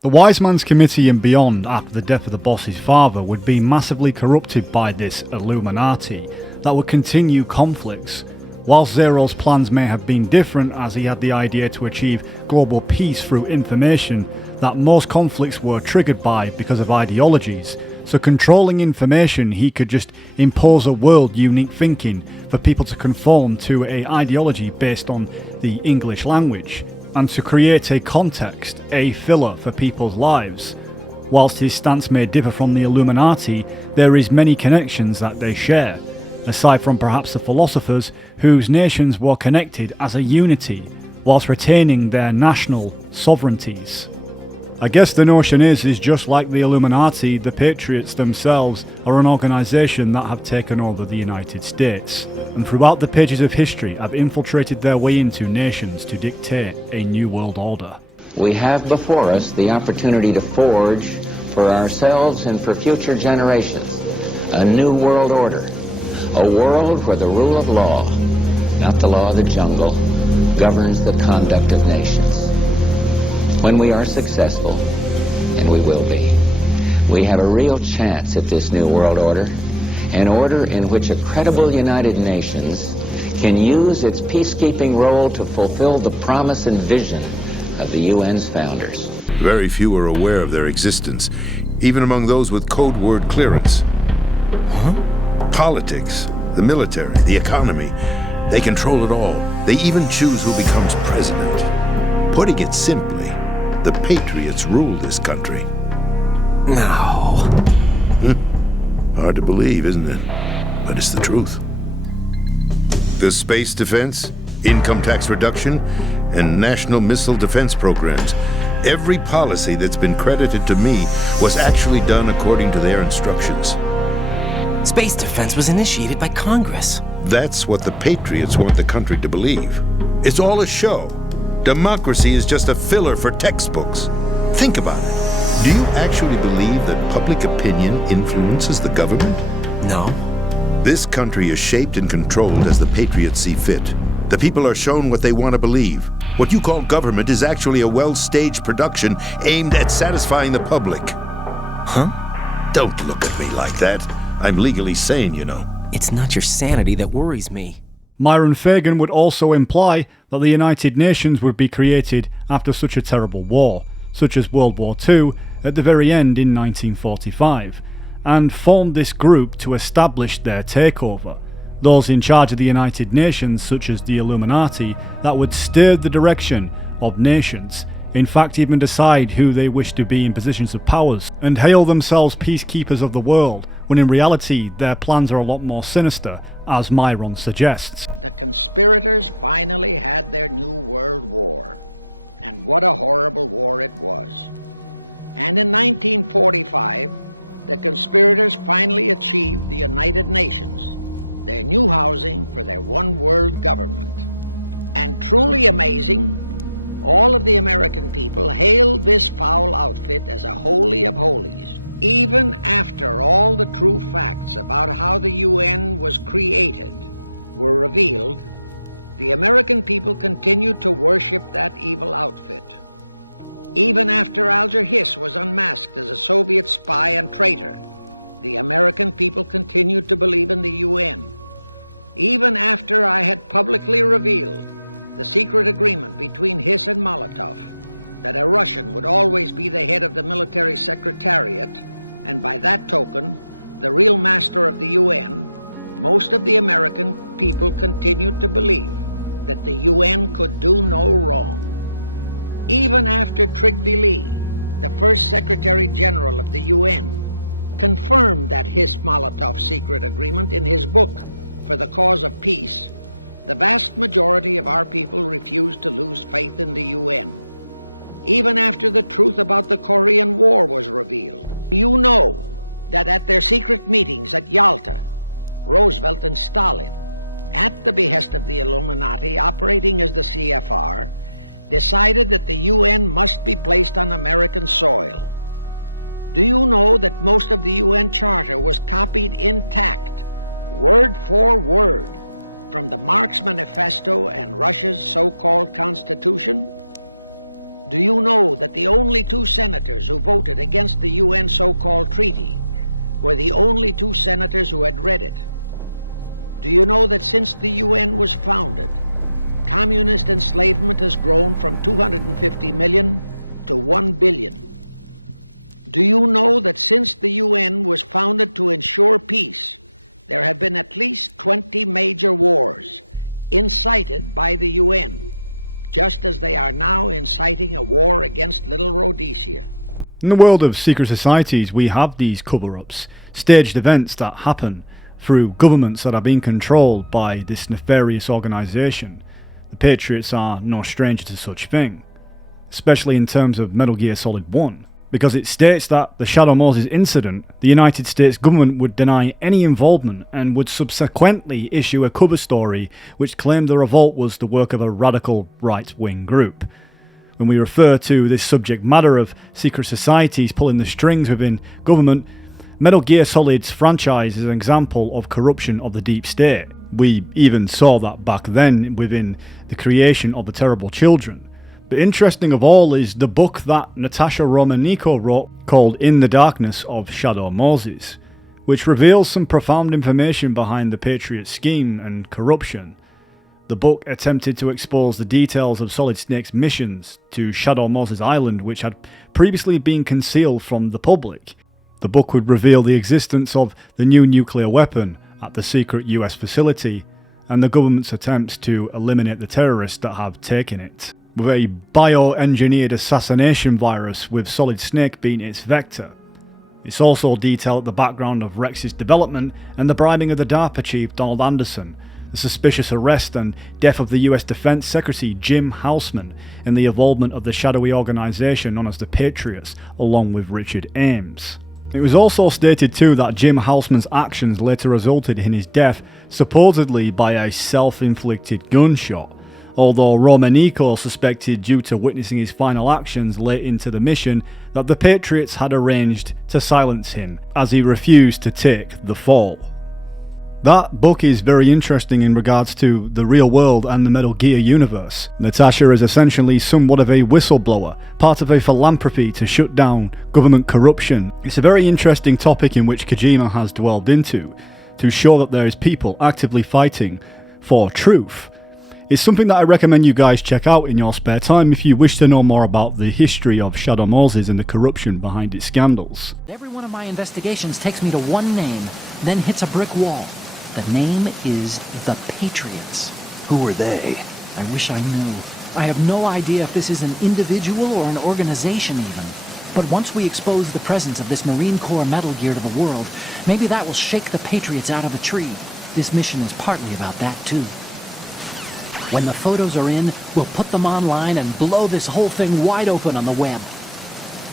The Wiseman's committee and beyond after the death of the boss's father would be massively corrupted by this Illuminati that would continue conflicts. Whilst Zero's plans may have been different, as he had the idea to achieve global peace through information, that most conflicts were triggered by because of ideologies. So controlling information, he could just impose a world unique thinking for people to conform to an ideology based on the English language, and to create a context, a filler for people's lives. Whilst his stance may differ from the Illuminati, there is many connections that they share, aside from perhaps the philosophers whose nations were connected as a unity, whilst retaining their national sovereignties. I guess the notion is just like the Illuminati, the Patriots themselves are an organisation that have taken over the United States, and throughout the pages of history have infiltrated their way into nations to dictate a new world order. We have before us the opportunity to forge for ourselves and for future generations a new world order, a world where the rule of law, not the law of the jungle, governs the conduct of nations. When we are successful, and we will be, we have a real chance at this new world order, an order in which a credible United Nations can use its peacekeeping role to fulfill the promise and vision of the UN's founders. Very few are aware of their existence, even among those with code word clearance. Politics, the military, the economy, they control it all. They even choose who becomes president. Putting it simply, the Patriots rule this country. No. Hard to believe, isn't it? But it's the truth. The space defense, income tax reduction, and national missile defense programs. Every policy that's been credited to me was actually done according to their instructions. Space defense was initiated by Congress. That's what the Patriots want the country to believe. It's all a show. Democracy is just a filler for textbooks. Think about it. Do you actually believe that public opinion influences the government? No. This country is shaped and controlled as the Patriots see fit. The people are shown what they want to believe. What you call government is actually a well-staged production aimed at satisfying the public. Huh? Don't look at me like that. I'm legally sane, you know. It's not your sanity that worries me. Myron Fagan would also imply that the United Nations would be created after such a terrible war, such as World War II at the very end in 1945, and formed this group to establish their takeover. Those in charge of the United Nations, such as the Illuminati, that would steer the direction of nations, in fact even decide who they wish to be in positions of powers, and hail themselves peacekeepers of the world, when in reality their plans are a lot more sinister, as Myron suggests. The conspirators finally had their new world war, and what a horrible war it was. And in 1945, the conspirators finally achieved the United Nations, their new housing for their one world government. And truly amazing, all of the American people hailed this foul outfit as a holy of holies. Even after all the true facts about how the UN was created were revealed, the American people continued to worship that evil outfit. Even after Alger Hiss was unmasked as a Soviet spy and traitor, the American people continued to believe in the UN. Even after I had publicly revealed the secret agreement between Hiss and Molotov, that a Russian would always be the head of the military secretariat, and by that token, the real master of the UN, most of the American people continued to believe that the UN could do no wrong. Even after Trygve Lie, the first Secretary General of the UN, confirmed that Hiss-Molotov secret agreement in his book, For the Cause of Peace, the vast majority of our people refused to lose faith in the UN. Even after the truth about the Korean War was revealed. You know that at their secret meetings at Yalta, Roosevelt and Stalin, at the behest of the Illuminati operating as the CFR, decided that the UN must be placed on American soil. Do you know that most of the UN Charter was copied intact, word for word, from the Marx Manifesto and Russia's so-called Constitution? Do you know that the only two senators who voted against the UN so-called treaty were the only two senators who had read it? Do you know that since the UN was founded, communist enslavement has grown from 250 million to 1 billion? Do you know that since the UN was founded to ensure peace, there have been at least 20 major wars incited by the UN, just as they are now inciting a war against Little Rhodesia? In the world of secret societies, we have these cover-ups, staged events that happen through governments that are being controlled by this nefarious organisation. The Patriots are no stranger to such thing, especially in terms of Metal Gear Solid 1, because it states that the Shadow Moses incident, the United States government would deny any involvement and would subsequently issue a cover story which claimed the revolt was the work of a radical right-wing group. When we refer to this subject matter of secret societies pulling the strings within government, Metal Gear Solid's franchise is an example of corruption of the deep state. We even saw that back then within the creation of the Terrible Children. But interesting of all is the book that Natasha Romanico wrote called In the Darkness of Shadow Moses, which reveals some profound information behind the Patriot scheme and corruption. The book attempted to expose the details of Solid Snake's missions to Shadow Moses Island, which had previously been concealed from the public. The book would reveal the existence of the new nuclear weapon at the secret US facility, and the government's attempts to eliminate the terrorists that have taken it, with a bioengineered assassination virus with Solid Snake being its vector. It's also detailed the background of Rex's development and the bribing of the DARPA chief Donald Anderson, the suspicious arrest and death of the US Defense Secretary Jim Houseman, and the involvement of the shadowy organization known as the Patriots, along with Richard Ames. It was also stated too that Jim Houseman's actions later resulted in his death, supposedly by a self-inflicted gunshot, although Romanico suspected, due to witnessing his final actions late into the mission, that the Patriots had arranged to silence him, as he refused to take the fall. That book is very interesting in regards to the real world and the Metal Gear universe. Natasha is essentially somewhat of a whistleblower, part of a philanthropy to shut down government corruption. It's a very interesting topic in which Kojima has delved into, to show that there is people actively fighting for truth. It's something that I recommend you guys check out in your spare time if you wish to know more about the history of Shadow Moses and the corruption behind its scandals. Every one of my investigations takes me to one name, then hits a brick wall. The name is the Patriots. Who are they? I wish I knew. I have no idea if this is an individual or an organization even. But once we expose the presence of this Marine Corps Metal Gear to the world, maybe that will shake the Patriots out of the tree. This mission is partly about that too. When the photos are in, we'll put them online and blow this whole thing wide open on the web.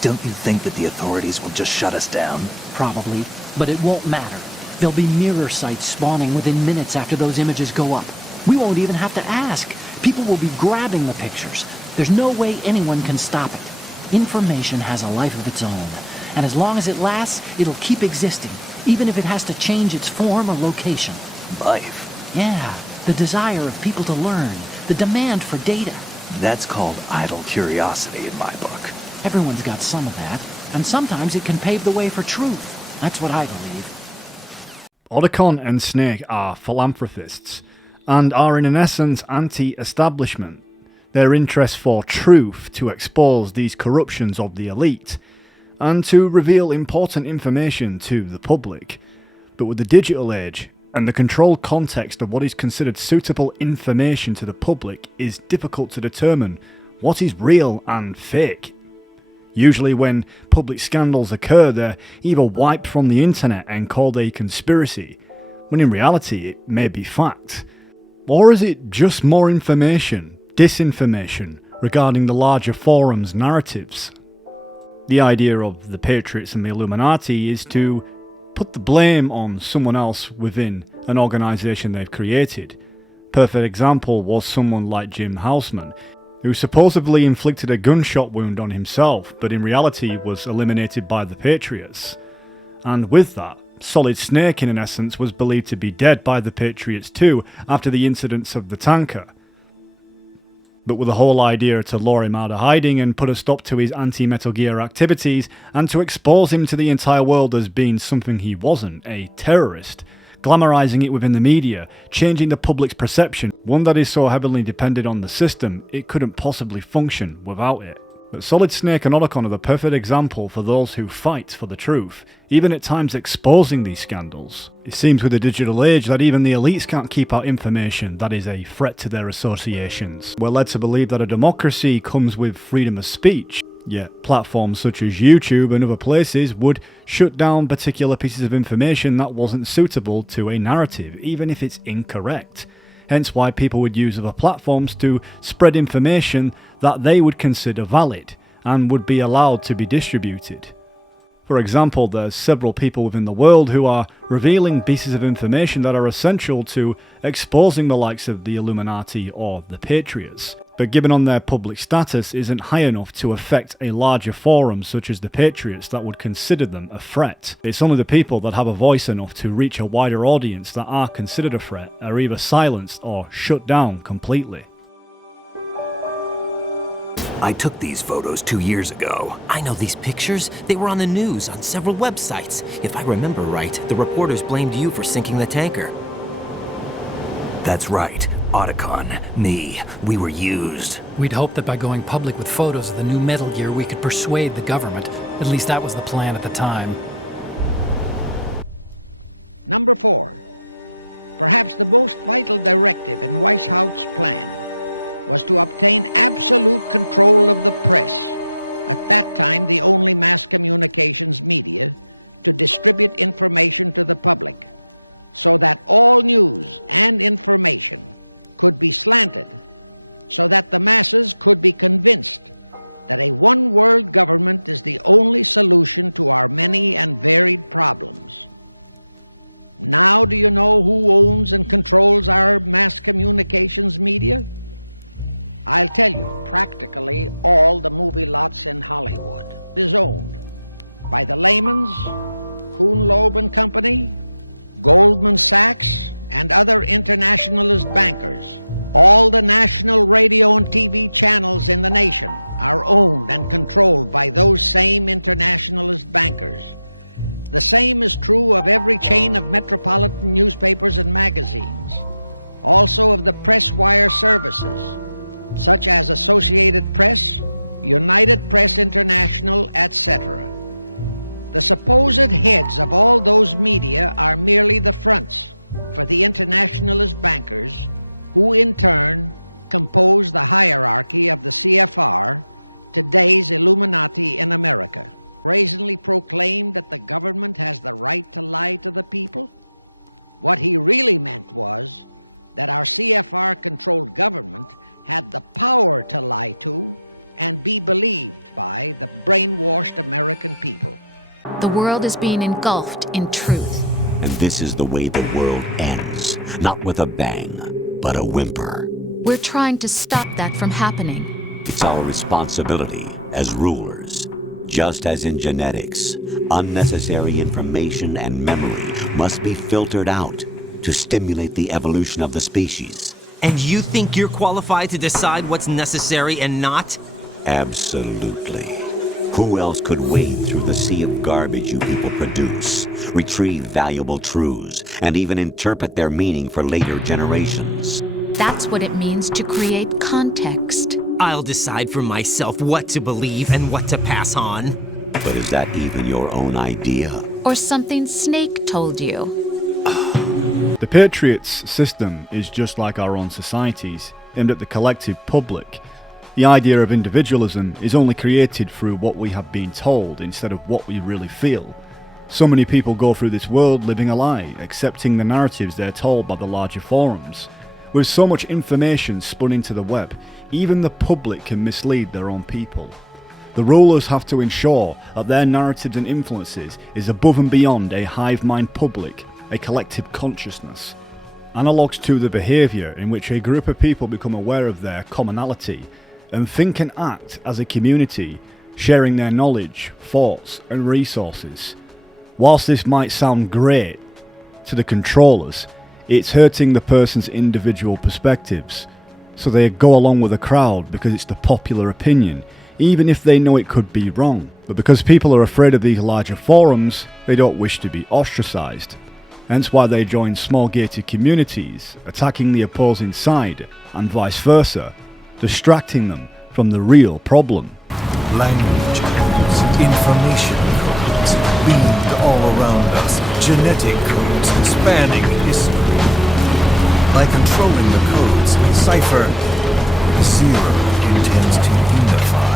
Don't you think that the authorities will just shut us down? Probably, but it won't matter. There'll be mirror sites spawning within minutes after those images go up. We won't even have to ask. People will be grabbing the pictures. There's no way anyone can stop it. Information has a life of its own, and as long as it lasts, it'll keep existing, even if it has to change its form or location. Life? Yeah, the desire of people to learn, the demand for data. That's called idle curiosity in my book. Everyone's got some of that, and sometimes it can pave the way for truth. That's what I believe. Otacon and Snake are philanthropists, and are in essence anti-establishment. Their interest for truth to expose these corruptions of the elite, and to reveal important information to the public. But with the digital age, and the controlled context of what is considered suitable information to the public, is difficult to determine what is real and fake. Usually when public scandals occur, they're either wiped from the internet and called a conspiracy, when in reality it may be fact. Or is it just more information, disinformation, regarding the larger forum's narratives? The idea of the Patriots and the Illuminati is to put the blame on someone else within an organisation they've created. Perfect example was someone like Jim Houseman, who supposedly inflicted a gunshot wound on himself, but in reality was eliminated by the Patriots. And with that, Solid Snake in essence was believed to be dead by the Patriots too, after the incidents of the tanker. But with the whole idea to lure him out of hiding and put a stop to his anti-Metal Gear activities, and to expose him to the entire world as being something he wasn't, a terrorist, glamorizing it within the media, changing the public's perception, one that is so heavily dependent on the system, it couldn't possibly function without it. But Solid Snake and Otacon are the perfect example for those who fight for the truth, even at times exposing these scandals. It seems with the digital age that even the elites can't keep out information that is a threat to their associations. We're led to believe that a democracy comes with freedom of speech, yet platforms such as YouTube and other places would shut down particular pieces of information that wasn't suitable to a narrative, even if it's incorrect. Hence why people would use other platforms to spread information that they would consider valid and would be allowed to be distributed. For example, there's several people within the world who are revealing pieces of information that are essential to exposing the likes of the Illuminati or the Patriots, but given on their public status isn't high enough to affect a larger forum such as the Patriots that would consider them a threat. It's only the people that have a voice enough to reach a wider audience that are considered a threat are either silenced or shut down completely. I took these photos 2 years ago. I know these pictures. They were on the news on several websites. If I remember right, the reporters blamed you for sinking the tanker. That's right. Otacon, me, we were used. We'd hoped that by going public with photos of the new Metal Gear, we could persuade the government. At least that was the plan at the time. Number 4. Perhaps the most vital directive in Weishaupt's plan was to obtain absolute control of the press, at that time the only mass communications media, to distribute information to the public, so that all news and information could be slanted, so that the masses could be convinced that a one-world government is the only solution to our many and varied problems. Now do you know who owns and controls our mass communications media? I'll tell you, practically all the movie lots in Hollywood is owned by the Lehmans, Kuhn Loeb and Company, Goldman Sachs, and other internationalist bankers. All the national radio and TV channels in the nation are owned and controlled by those same internationalist bankers. The same is true of every chain of metropolitan newspapers and magazines, also of the press wire services, such as Associated Press, United Press International, etc. The supposed heads of all those media are merely the fronts for the internationalist bankers, who in turn compose the hierarchy of the CFR, today's Illuminati in America. Brazenly proclaimed that the government has the right to lie to the people? What he really meant was that our CFR-controlled government had the power to lie to and be believed by the brainwashed American people. The world is being engulfed in truth. And this is the way the world ends. Not with a bang, but a whimper. We're trying to stop that from happening. It's our responsibility as rulers. Just as in genetics, unnecessary information and memory must be filtered out to stimulate the evolution of the species. And you think you're qualified to decide what's necessary and not? Absolutely. Who else could wade through the sea of garbage you people produce, retrieve valuable truths, and even interpret their meaning for later generations? That's what it means to create context. I'll decide for myself what to believe and what to pass on. But is that even your own idea? Or something Snake told you? The Patriots system is just like our own societies, aimed at the collective public. The idea of individualism is only created through what we have been told instead of what we really feel. So many people go through this world living a lie, accepting the narratives they're told by the larger forums. With so much information spun into the web, even the public can mislead their own people. The rulers have to ensure that their narratives and influences is above and beyond a hive mind public, a collective consciousness. Analogues to the behaviour in which a group of people become aware of their commonality and think and act as a community, sharing their knowledge, thoughts and resources. Whilst this might sound great to the controllers, it's hurting the person's individual perspectives, so they go along with the crowd because it's the popular opinion, even if they know it could be wrong. But because people are afraid of these larger forums, they don't wish to be ostracised. Hence why they join small gated communities, attacking the opposing side, and vice versa, distracting them from the real problem. Language codes, information codes, beamed all around us, genetic codes spanning history. By controlling the codes, Cypher Zero intends to unify.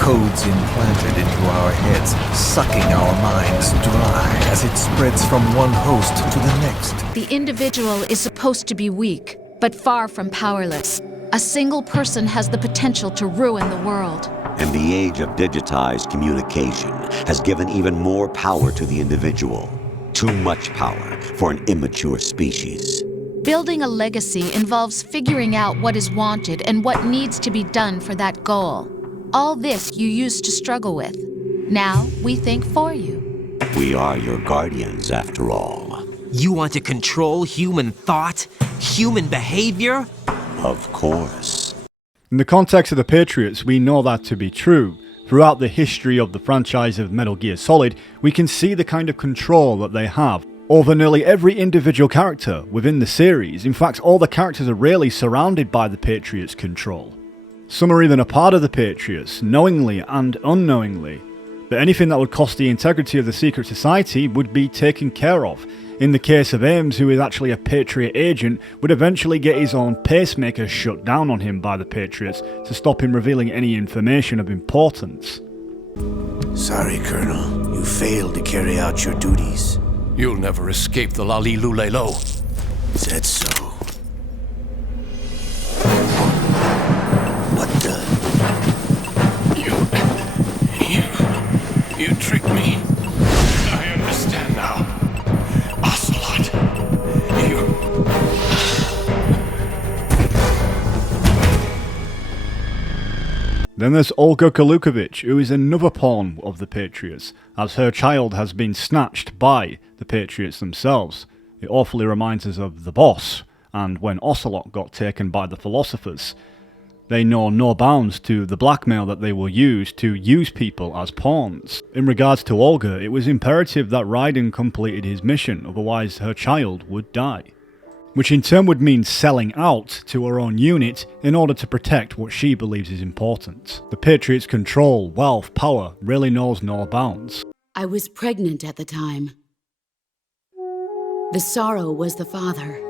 Codes implanted into our heads, sucking our minds dry as it spreads from one host to the next. The individual is supposed to be weak, but far from powerless. A single person has the potential to ruin the world. And the age of digitized communication has given even more power to the individual. Too much power for an immature species. Building a legacy involves figuring out what is wanted and what needs to be done for that goal. All this you used to struggle with. Now we think for you. We are your guardians, after all. You want to control human thought? Human behavior? Of course. In the context of the Patriots, we know that to be true. Throughout the history of the franchise of Metal Gear Solid, we can see the kind of control that they have over nearly every individual character within the series. In fact, all the characters are really surrounded by the Patriots' control. Some are even a part of the Patriots, knowingly and unknowingly. But anything that would cost the integrity of the secret society would be taken care of. In the case of Ames, who is actually a Patriot agent, would eventually get his own pacemaker shut down on him by the Patriots to stop him revealing any information of importance. Sorry, Colonel. You failed to carry out your duties. You'll never escape the Lalilulelo. Is that so? What the? You tricked me. I understand now. Ocelot. Then there's Olga Kalukovich, who is another pawn of the Patriots, as her child has been snatched by the Patriots themselves. It awfully reminds us of The Boss, and when Ocelot got taken by the philosophers. They know no bounds to the blackmail that they will use to use people as pawns. In regards to Olga, it was imperative that Raiden completed his mission, otherwise her child would die. Which in turn would mean selling out to her own unit in order to protect what she believes is important. The Patriots' control, wealth, power really knows no bounds. I was pregnant at the time. The sorrow was the father.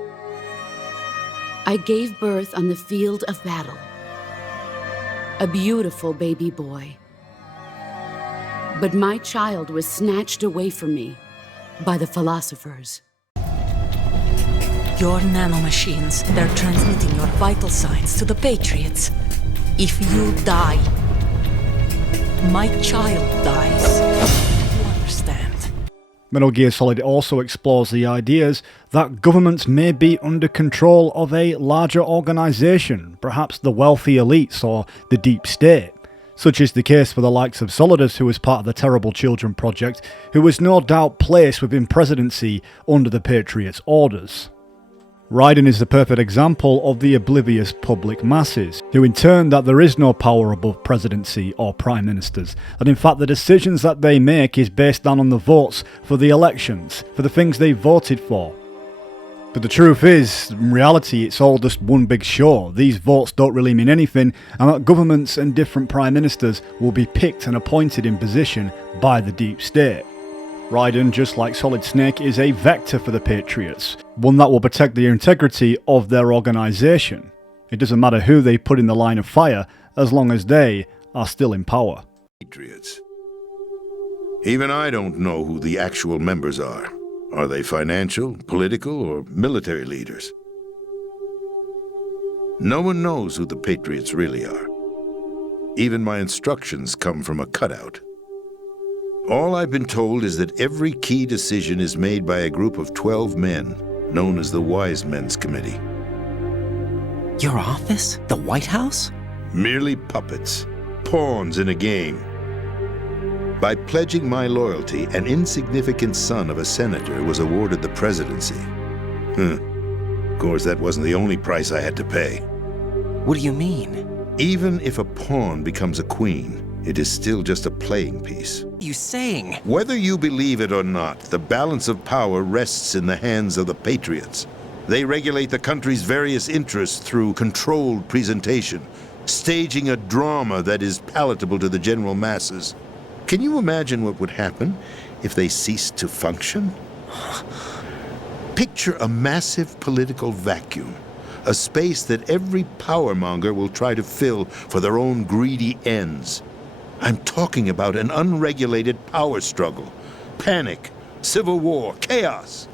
I gave birth on the field of battle. A beautiful baby boy. But my child was snatched away from me by the philosophers. Your nanomachines, they're transmitting your vital signs to the Patriots. If you die, my child dies. You understand? Metal Gear Solid also explores the ideas that governments may be under control of a larger organisation, perhaps the wealthy elites or the deep state. Such is the case for the likes of Solidus, who was part of the Terrible Children project, who was no doubt placed within presidency under the Patriots' orders. Raiden is the perfect example of the oblivious public masses, who in turn that there is no power above presidency or prime ministers, that in fact the decisions that they make is based on the votes for the elections, for the things they voted for. But the truth is, in reality, it's all just one big show. These votes don't really mean anything, and that governments and different prime ministers will be picked and appointed in position by the deep state. Raiden, just like Solid Snake, is a vector for the Patriots, one that will protect the integrity of their organisation. It doesn't matter who they put in the line of fire, as long as they are still in power. Patriots. Even I don't know who the actual members are. Are they financial, political, or military leaders? No one knows who the Patriots really are. Even my instructions come from a cutout. All I've been told is that every key decision is made by a group of 12 men, known as the Wiseman's Committee. Your office? The White House? Merely puppets, pawns in a game. By pledging my loyalty, an insignificant son of a senator was awarded the presidency. Of course, that wasn't the only price I had to pay. What do you mean? Even if a pawn becomes a queen, it is still just a playing piece. What are you saying? Whether you believe it or not, the balance of power rests in the hands of the Patriots. They regulate the country's various interests through controlled presentation, staging a drama that is palatable to the general masses. Can you imagine what would happen if they ceased to function? Picture a massive political vacuum, a space that every powermonger will try to fill for their own greedy ends. I'm talking about an unregulated power struggle, panic, civil war, chaos.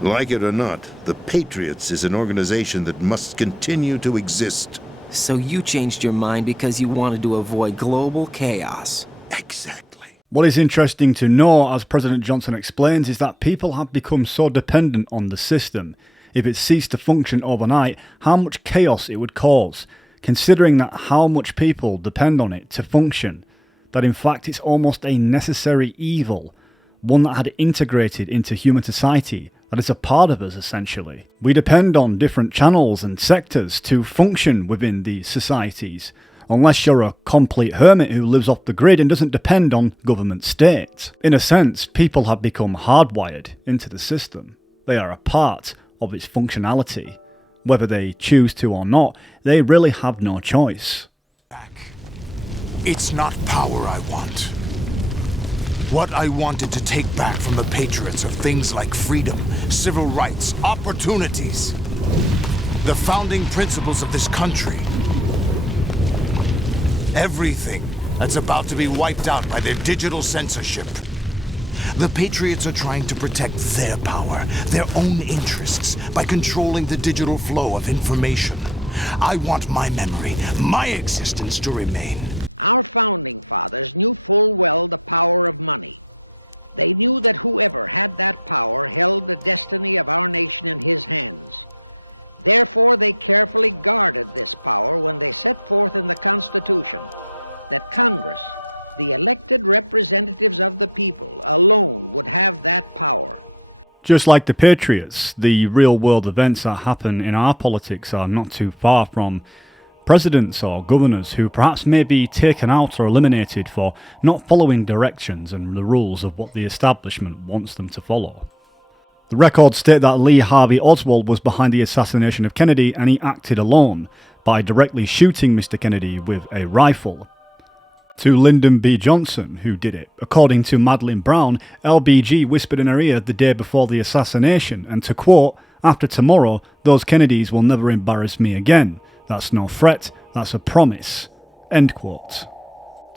Like it or not, the Patriots is an organization that must continue to exist. So you changed your mind because you wanted to avoid global chaos. Exactly. What is interesting to know, as President Johnson explains, is that people have become so dependent on the system. If it ceased to function overnight, how much chaos it would cause. Considering that how much people depend on it to function, that in fact it's almost a necessary evil, one that had integrated into human society, that is a part of us essentially. We depend on different channels and sectors to function within these societies, unless you're a complete hermit who lives off the grid and doesn't depend on government states. In a sense, people have become hardwired into the system. They are a part of its functionality. Whether they choose to or not, they really have no choice. It's not power I want. What I wanted to take back from the Patriots are things like freedom, civil rights, opportunities. The founding principles of this country. Everything that's about to be wiped out by their digital censorship. The Patriots are trying to protect their power, their own interests, by controlling the digital flow of information. I want my memory, my existence to remain. Our founding fathers knew full well the power of money. They knew that whoever had that power held the destiny of our nation in his hands. Therefore, they carefully guarded this power when they set forth in the Constitution that Congress, the elected representatives of the people, alone would have that power. Just like the Patriots, the real-world events that happen in our politics are not too far from presidents or governors who perhaps may be taken out or eliminated for not following directions and the rules of what the establishment wants them to follow. The records state that Lee Harvey Oswald was behind the assassination of Kennedy, and he acted alone by directly shooting Mr. Kennedy with a rifle. To Lyndon B. Johnson, who did it. According to Madeleine Brown, LBG whispered in her ear the day before the assassination, and to quote, "After tomorrow, those Kennedys will never embarrass me again. That's no threat, that's a promise." End quote.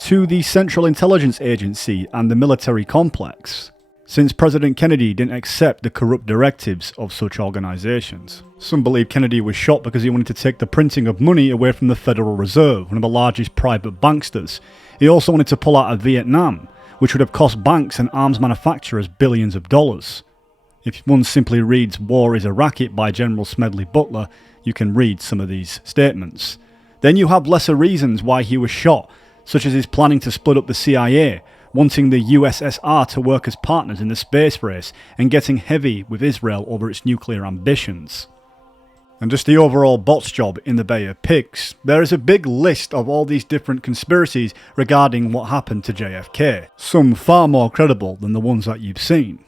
To the Central Intelligence Agency and the military complex, since President Kennedy didn't accept the corrupt directives of such organizations. Some believe Kennedy was shot because he wanted to take the printing of money away from the Federal Reserve, one of the largest private banksters. He also wanted to pull out of Vietnam, which would have cost banks and arms manufacturers billions of dollars. If one simply reads War is a Racket by General Smedley Butler, you can read some of these statements. Then you have lesser reasons why he was shot, such as his planning to split up the CIA, wanting the USSR to work as partners in the space race, and getting heavy with Israel over its nuclear ambitions. And just the overall bots job in the Bay of Pigs. There is a big list of all these different conspiracies regarding what happened to JFK, some far more credible than the ones that you've seen.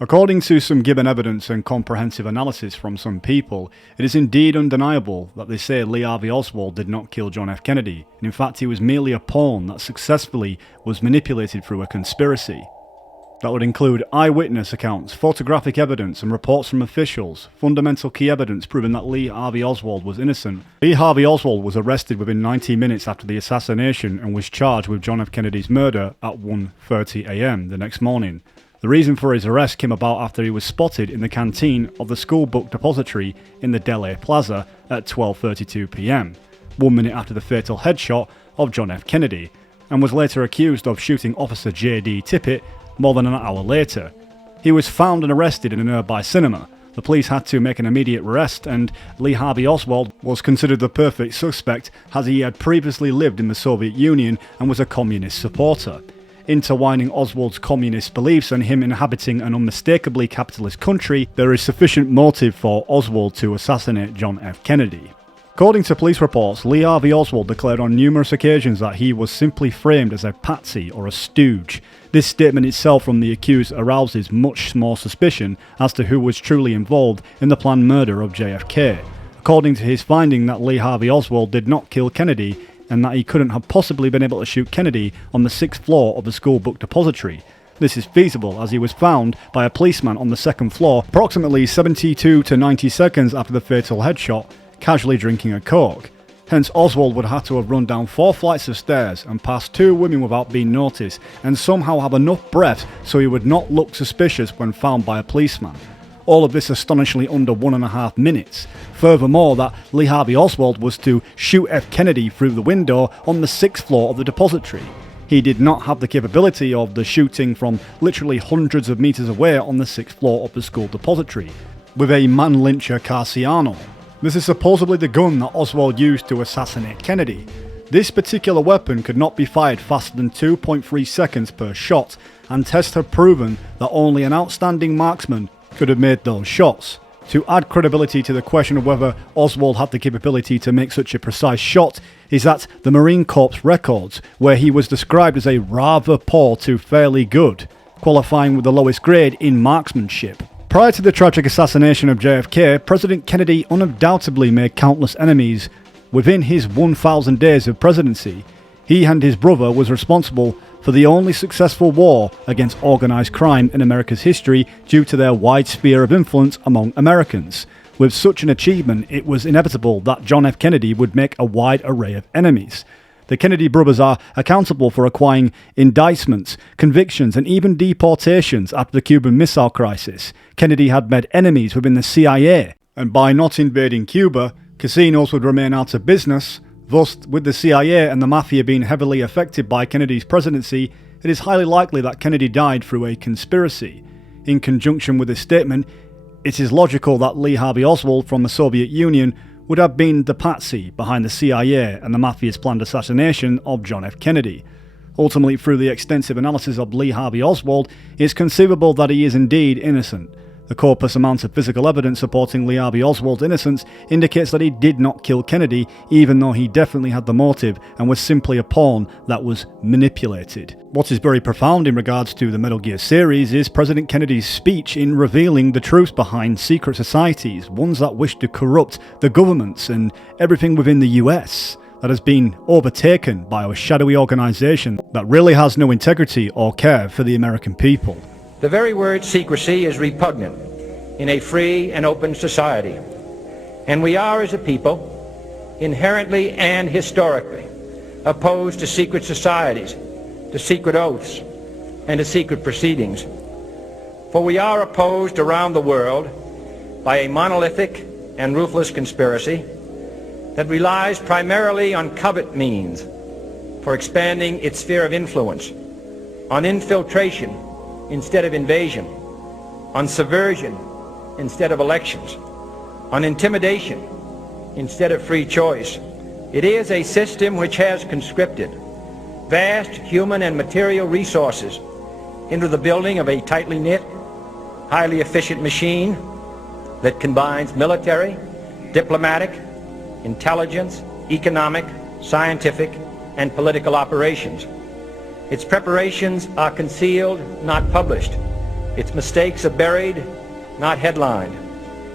According to some given evidence and comprehensive analysis from some people, it is indeed undeniable that they say Lee Harvey Oswald did not kill John F. Kennedy, and in fact he was merely a pawn that successfully was manipulated through a conspiracy. That would include eyewitness accounts, photographic evidence and reports from officials, fundamental key evidence proving that Lee Harvey Oswald was innocent. Lee Harvey Oswald was arrested within 90 minutes after the assassination and was charged with John F. Kennedy's murder at 1:30 AM the next morning. The reason for his arrest came about after he was spotted in the canteen of the school book depository in the Dele Plaza at 12:32 PM, 1 minute after the fatal headshot of John F. Kennedy, and was later accused of shooting Officer J.D. Tippit more than an hour later. He was found and arrested in a nearby cinema. The police had to make an immediate arrest, and Lee Harvey Oswald was considered the perfect suspect as he had previously lived in the Soviet Union and was a communist supporter. Intertwining Oswald's communist beliefs and him inhabiting an unmistakably capitalist country, there is sufficient motive for Oswald to assassinate John F. Kennedy. According to police reports, Lee Harvey Oswald declared on numerous occasions that he was simply framed as a patsy or a stooge. This statement itself from the accused arouses much more suspicion as to who was truly involved in the planned murder of JFK. According to his finding that Lee Harvey Oswald did not kill Kennedy, and that he couldn't have possibly been able to shoot Kennedy on the 6th floor of the school book depository. This is feasible as he was found by a policeman on the 2nd floor approximately 72 to 90 seconds after the fatal headshot, casually drinking a Coke. Hence Oswald would have to have run down 4 flights of stairs and passed 2 women without being noticed, and somehow have enough breath so he would not look suspicious when found by a policeman. All of this astonishingly under 1.5 minutes. Furthermore, that Lee Harvey Oswald was to shoot F. Kennedy through the window on the 6th floor of the depository. He did not have the capability of the shooting from literally hundreds of meters away on the 6th floor of the school depository, with a man-lyncher Carciano. This is supposedly the gun that Oswald used to assassinate Kennedy. This particular weapon could not be fired faster than 2.3 seconds per shot, and tests have proven that only an outstanding marksman could have made those shots. To add credibility to the question of whether Oswald had the capability to make such a precise shot is that the Marine Corps records, where he was described as a rather poor to fairly good, qualifying with the lowest grade in marksmanship. Prior to the tragic assassination of JFK, President Kennedy undoubtedly made countless enemies within his 1,000 days of presidency. He and his brother was responsible for the only successful war against organised crime in America's history due to their wide sphere of influence among Americans. With such an achievement, it was inevitable that John F. Kennedy would make a wide array of enemies. The Kennedy brothers are accountable for acquiring indictments, convictions, and even deportations after the Cuban Missile Crisis. Kennedy had made enemies within the CIA, and by not invading Cuba, casinos would remain out of business. Thus, with the CIA and the Mafia being heavily affected by Kennedy's presidency, it is highly likely that Kennedy died through a conspiracy. In conjunction with this statement, it is logical that Lee Harvey Oswald from the Soviet Union would have been the patsy behind the CIA and the Mafia's planned assassination of John F. Kennedy. Ultimately, through the extensive analysis of Lee Harvey Oswald, it is conceivable that he is indeed innocent. The corpus amount of physical evidence supporting Lee Harvey Oswald's innocence indicates that he did not kill Kennedy, even though he definitely had the motive and was simply a pawn that was manipulated. What is very profound in regards to the Metal Gear series is President Kennedy's speech in revealing the truths behind secret societies, ones that wish to corrupt the governments and everything within the US, that has been overtaken by a shadowy organisation that really has no integrity or care for the American people. The very word secrecy is repugnant in a free and open society, and we are, as a people, inherently and historically opposed to secret societies, to secret oaths, and to secret proceedings. For we are opposed around the world by a monolithic and ruthless conspiracy that relies primarily on covert means for expanding its sphere of influence, on infiltration instead of invasion, on subversion instead of elections, on intimidation instead of free choice. It is a system which has conscripted vast human and material resources into the building of a tightly knit, highly efficient machine that combines military, diplomatic, intelligence, economic, scientific, and political operations. Its preparations are concealed, not published. Its mistakes are buried, not headlined.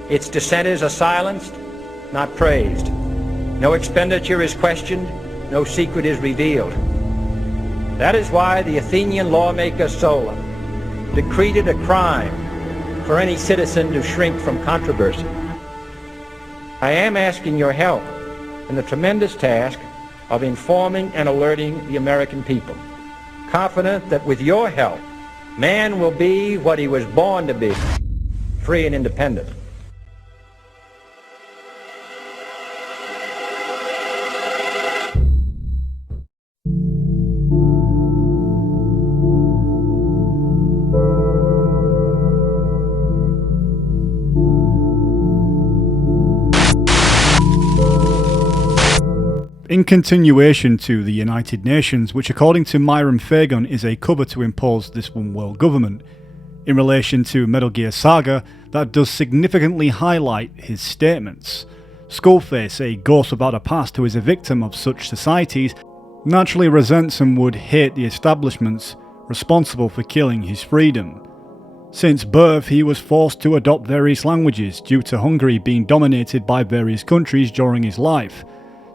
Its dissenters are silenced, not praised. No expenditure is questioned, no secret is revealed. That is why the Athenian lawmaker Solon decreed it a crime for any citizen to shrink from controversy. I am asking your help in the tremendous task of informing and alerting the American people, confident that with your help, man will be what he was born to be, free and independent. In continuation to the United Nations, which according to Myron Fagan is a cover to impose this one world government, in relation to Metal Gear Saga, that does significantly highlight his statements. Skullface, a ghost without a past who is a victim of such societies, naturally resents and would hate the establishments responsible for killing his freedom. Since birth, he was forced to adopt various languages due to Hungary being dominated by various countries during his life,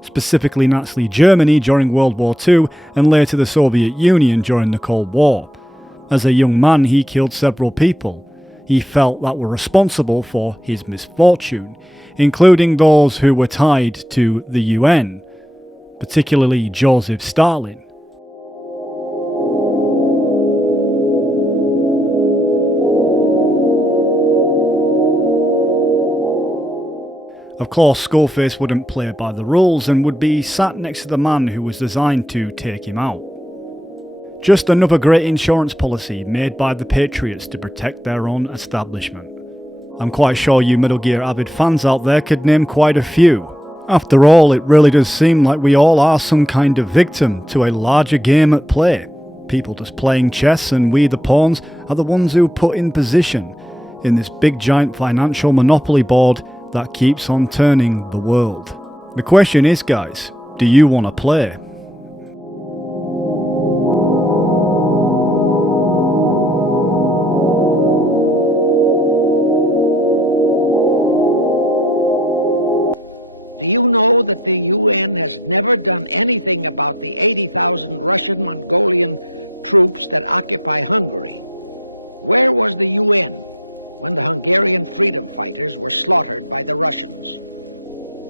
specifically Nazi Germany during World War II and later the Soviet Union during the Cold War. As a young man, he killed several people he felt that were responsible for his misfortune, including those who were tied to the UN, particularly Joseph Stalin. Of course, Skullface wouldn't play by the rules and would be sat next to the man who was designed to take him out. Just another great insurance policy made by the Patriots to protect their own establishment. I'm quite sure you Metal Gear avid fans out there could name quite a few. After all, it really does seem like we all are some kind of victim to a larger game at play. People just playing chess, and we the pawns are the ones who put in position in this big giant financial monopoly board that keeps on turning the world. The question is, guys, do you want to play? Do you know that the UN has never done anything about the 80,000 Russian Mongolian troops that occupy Hungary? Where was the UN when the Hungarian freedom fighters were slaughtered by the Russians?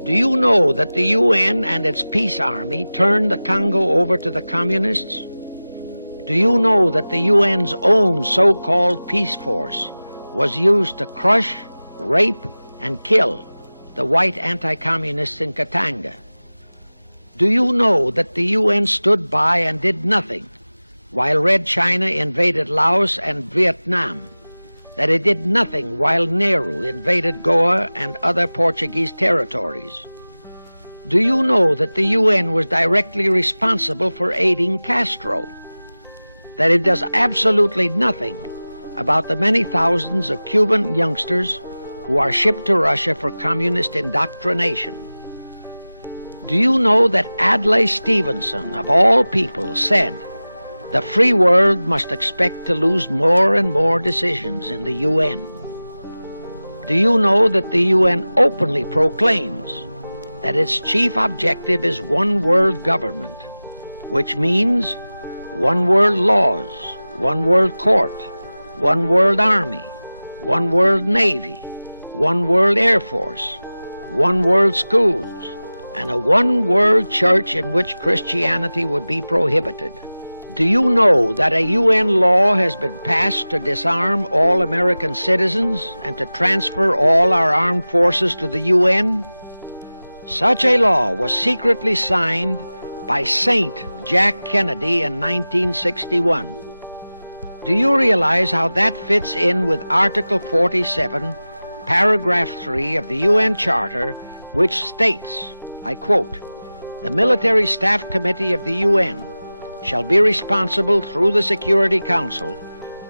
Do you know that the UN and its peace army turned the Congo over to the communists? Do you know that the UN's own so-called peace force was used to crush, rape, and kill the white anti-communists in Katanga? Do you know that the UN stood by and did nothing while Red China invaded Laos and Vietnam? That it did nothing while Nehru invaded Goa and other Portuguese territories? Do you know that the UN was directly responsible for aiding Castro? That it does absolutely nothing about the many thousands of Cuban youngsters who are shipped to Russia for communist indoctrination? Do you know that Adlai Stevenson, of all people, said the free world must expect to lose more and more decisions in the UN? Do you know that the UN openly proclaims that its chief objective is one world government, which means one world laws, one world court, one world army, one world navy, one world air force, one world schools, and a one world church in which Christianity would be prohibited? Do you know that a UN law has been passed to disarm all American citizens and to transfer all our armed forces to the UN? Such a law was secretly signed by Saint Jack Kennedy in 1961. Do you realize how that fits in with Article 47, Paragraph 3 of the UN Charter, which states, I quote, "The Military Staff Committee of the UN shall be responsible through the Security Council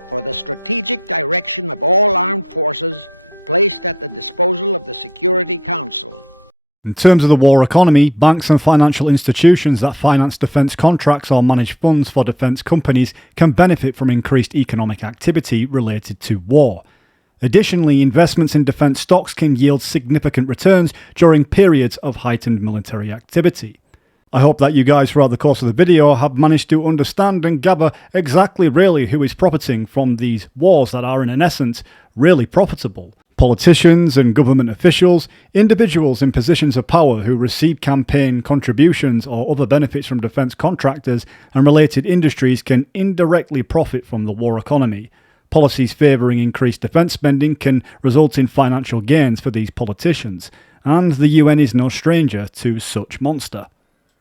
for the strategic direction of all armed forces placed at the disposal of the Security Council." In terms of the war economy, banks and financial institutions that finance defence contracts or manage funds for defence companies can benefit from increased economic activity related to war. Additionally, investments in defence stocks can yield significant returns during periods of heightened military activity. I hope that you guys throughout the course of the video have managed to understand and gather exactly really who is profiting from these wars that are in essence really profitable. Politicians and government officials, individuals in positions of power who receive campaign contributions or other benefits from defence contractors and related industries can indirectly profit from the war economy. Policies favouring increased defence spending can result in financial gains for these politicians, and the UN is no stranger to such monster.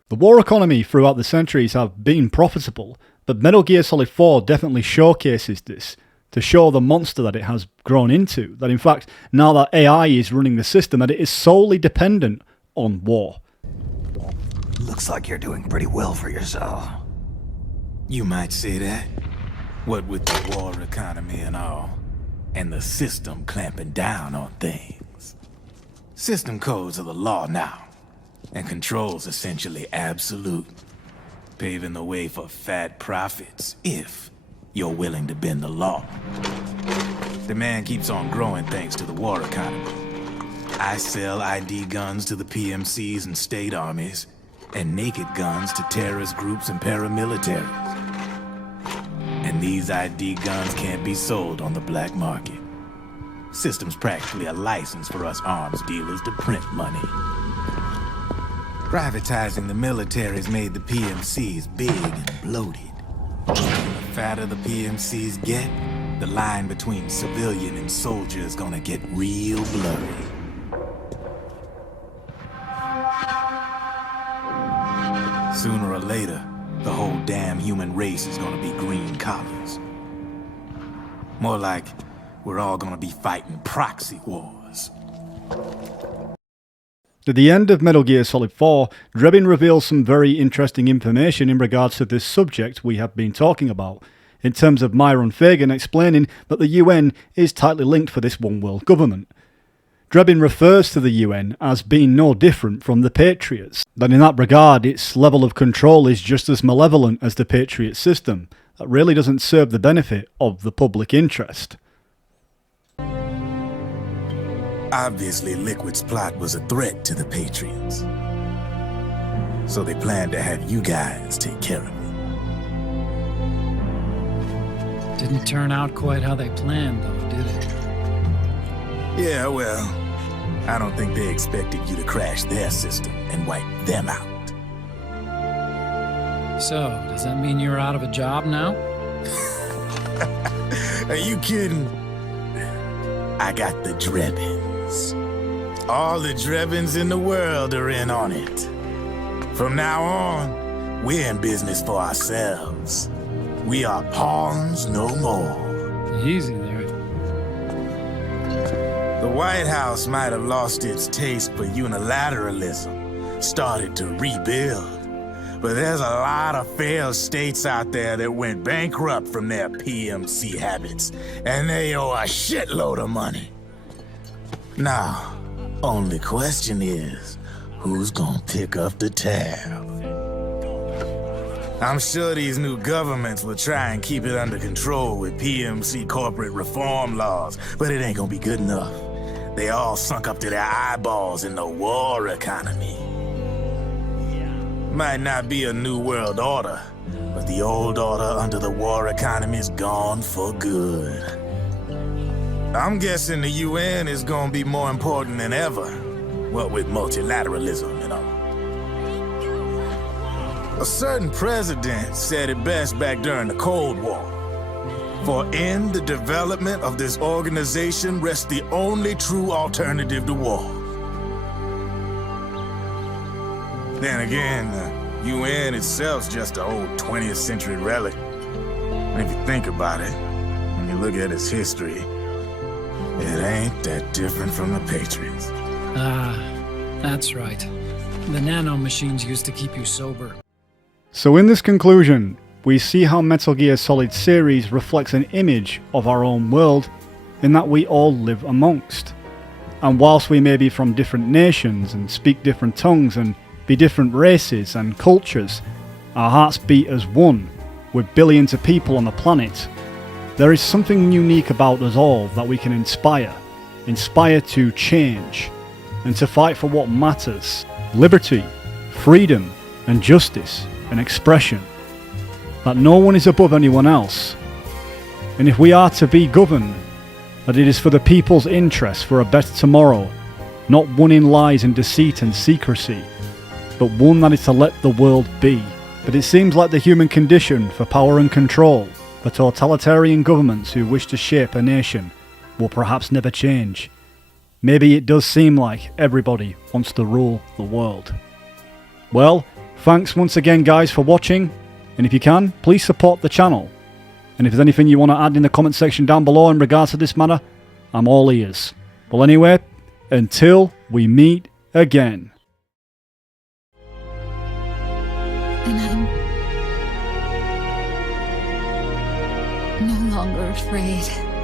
The war economy throughout the centuries have been profitable, but Metal Gear Solid 4 definitely showcases this, to show the monster that it has grown into, that in fact, now that AI is running the system, that it is solely dependent on war. Looks like you're doing pretty well for yourself. You might say that. What with the war economy and all, and the system clamping down on things. System codes are the law now, and control's essentially absolute, paving the way for fat profits if you're willing to bend the law. Demand keeps on growing thanks to the war economy. I sell ID guns to the PMCs and state armies, and naked guns to terrorist groups and paramilitaries. And these ID guns can't be sold on the black market. System's practically a license for us arms dealers to print money. Privatizing the military's made the PMCs big and bloated. And the fatter the PMCs get, the line between civilian and soldier is gonna get real blurry. Sooner or later, the whole damn human race is gonna be green collars. More like we're all gonna be fighting proxy wars. At the end of Metal Gear Solid 4, Drebin reveals some very interesting information in regards to this subject we have been talking about, in terms of Myron Fagan explaining that the UN is tightly linked for this one-world government. Drebin refers to the UN as being no different from the Patriots, that in that regard its level of control is just as malevolent as the Patriot system, that really doesn't serve the benefit of the public interest. Obviously, Liquid's plot was a threat to the Patriots. So they planned to have you guys take care of it. Didn't turn out quite how they planned, though, did it? Yeah, well, I don't think they expected you to crash their system and wipe them out. So, does that mean you're out of a job now? Are you kidding? I got the Drebins. All the Drebins in the world are in on it. From now on, we're in business for ourselves. We are pawns no more. Easy there. The White House might have lost its taste for unilateralism, started to rebuild. But there's a lot of failed states out there that went bankrupt from their PMC habits, and they owe a shitload of money. Now, only question is, who's gonna pick up the tab? I'm sure these new governments will try and keep it under control with PMC corporate reform laws, but it ain't gonna be good enough. They all sunk up to their eyeballs in the war economy. Might not be a new world order, but the old order under the war economy's gone for good. I'm guessing the UN is gonna be more important than ever, what with multilateralism and all. A certain president said it best back during the Cold War. For in the development of this organization rests the only true alternative to war. Then again, the UN itself's just an old 20th century relic. And if you think about it, when you look at its history, it ain't that different from the Patriots. Ah, that's right. The nanomachines used to keep you sober. So in this conclusion, we see how Metal Gear Solid series reflects an image of our own world in that we all live amongst. And whilst we may be from different nations and speak different tongues and be different races and cultures, our hearts beat as one, with billions of people on the planet. There is something unique about us all that we can inspire to change, and to fight for what matters: liberty, freedom, and justice, and expression. That no one is above anyone else. And if we are to be governed, that it is for the people's interest for a better tomorrow, not one in lies and deceit and secrecy, but one that is to let the world be. But it seems like the human condition for power and control, for totalitarian governments who wish to shape a nation, will perhaps never change. Maybe it does seem like everybody wants to rule the world. Well, thanks once again guys for watching, and if you can, please support the channel. And if there's anything you want to add in the comment section down below in regards to this matter, I'm all ears. Well anyway, until we meet again. And I'm no longer afraid.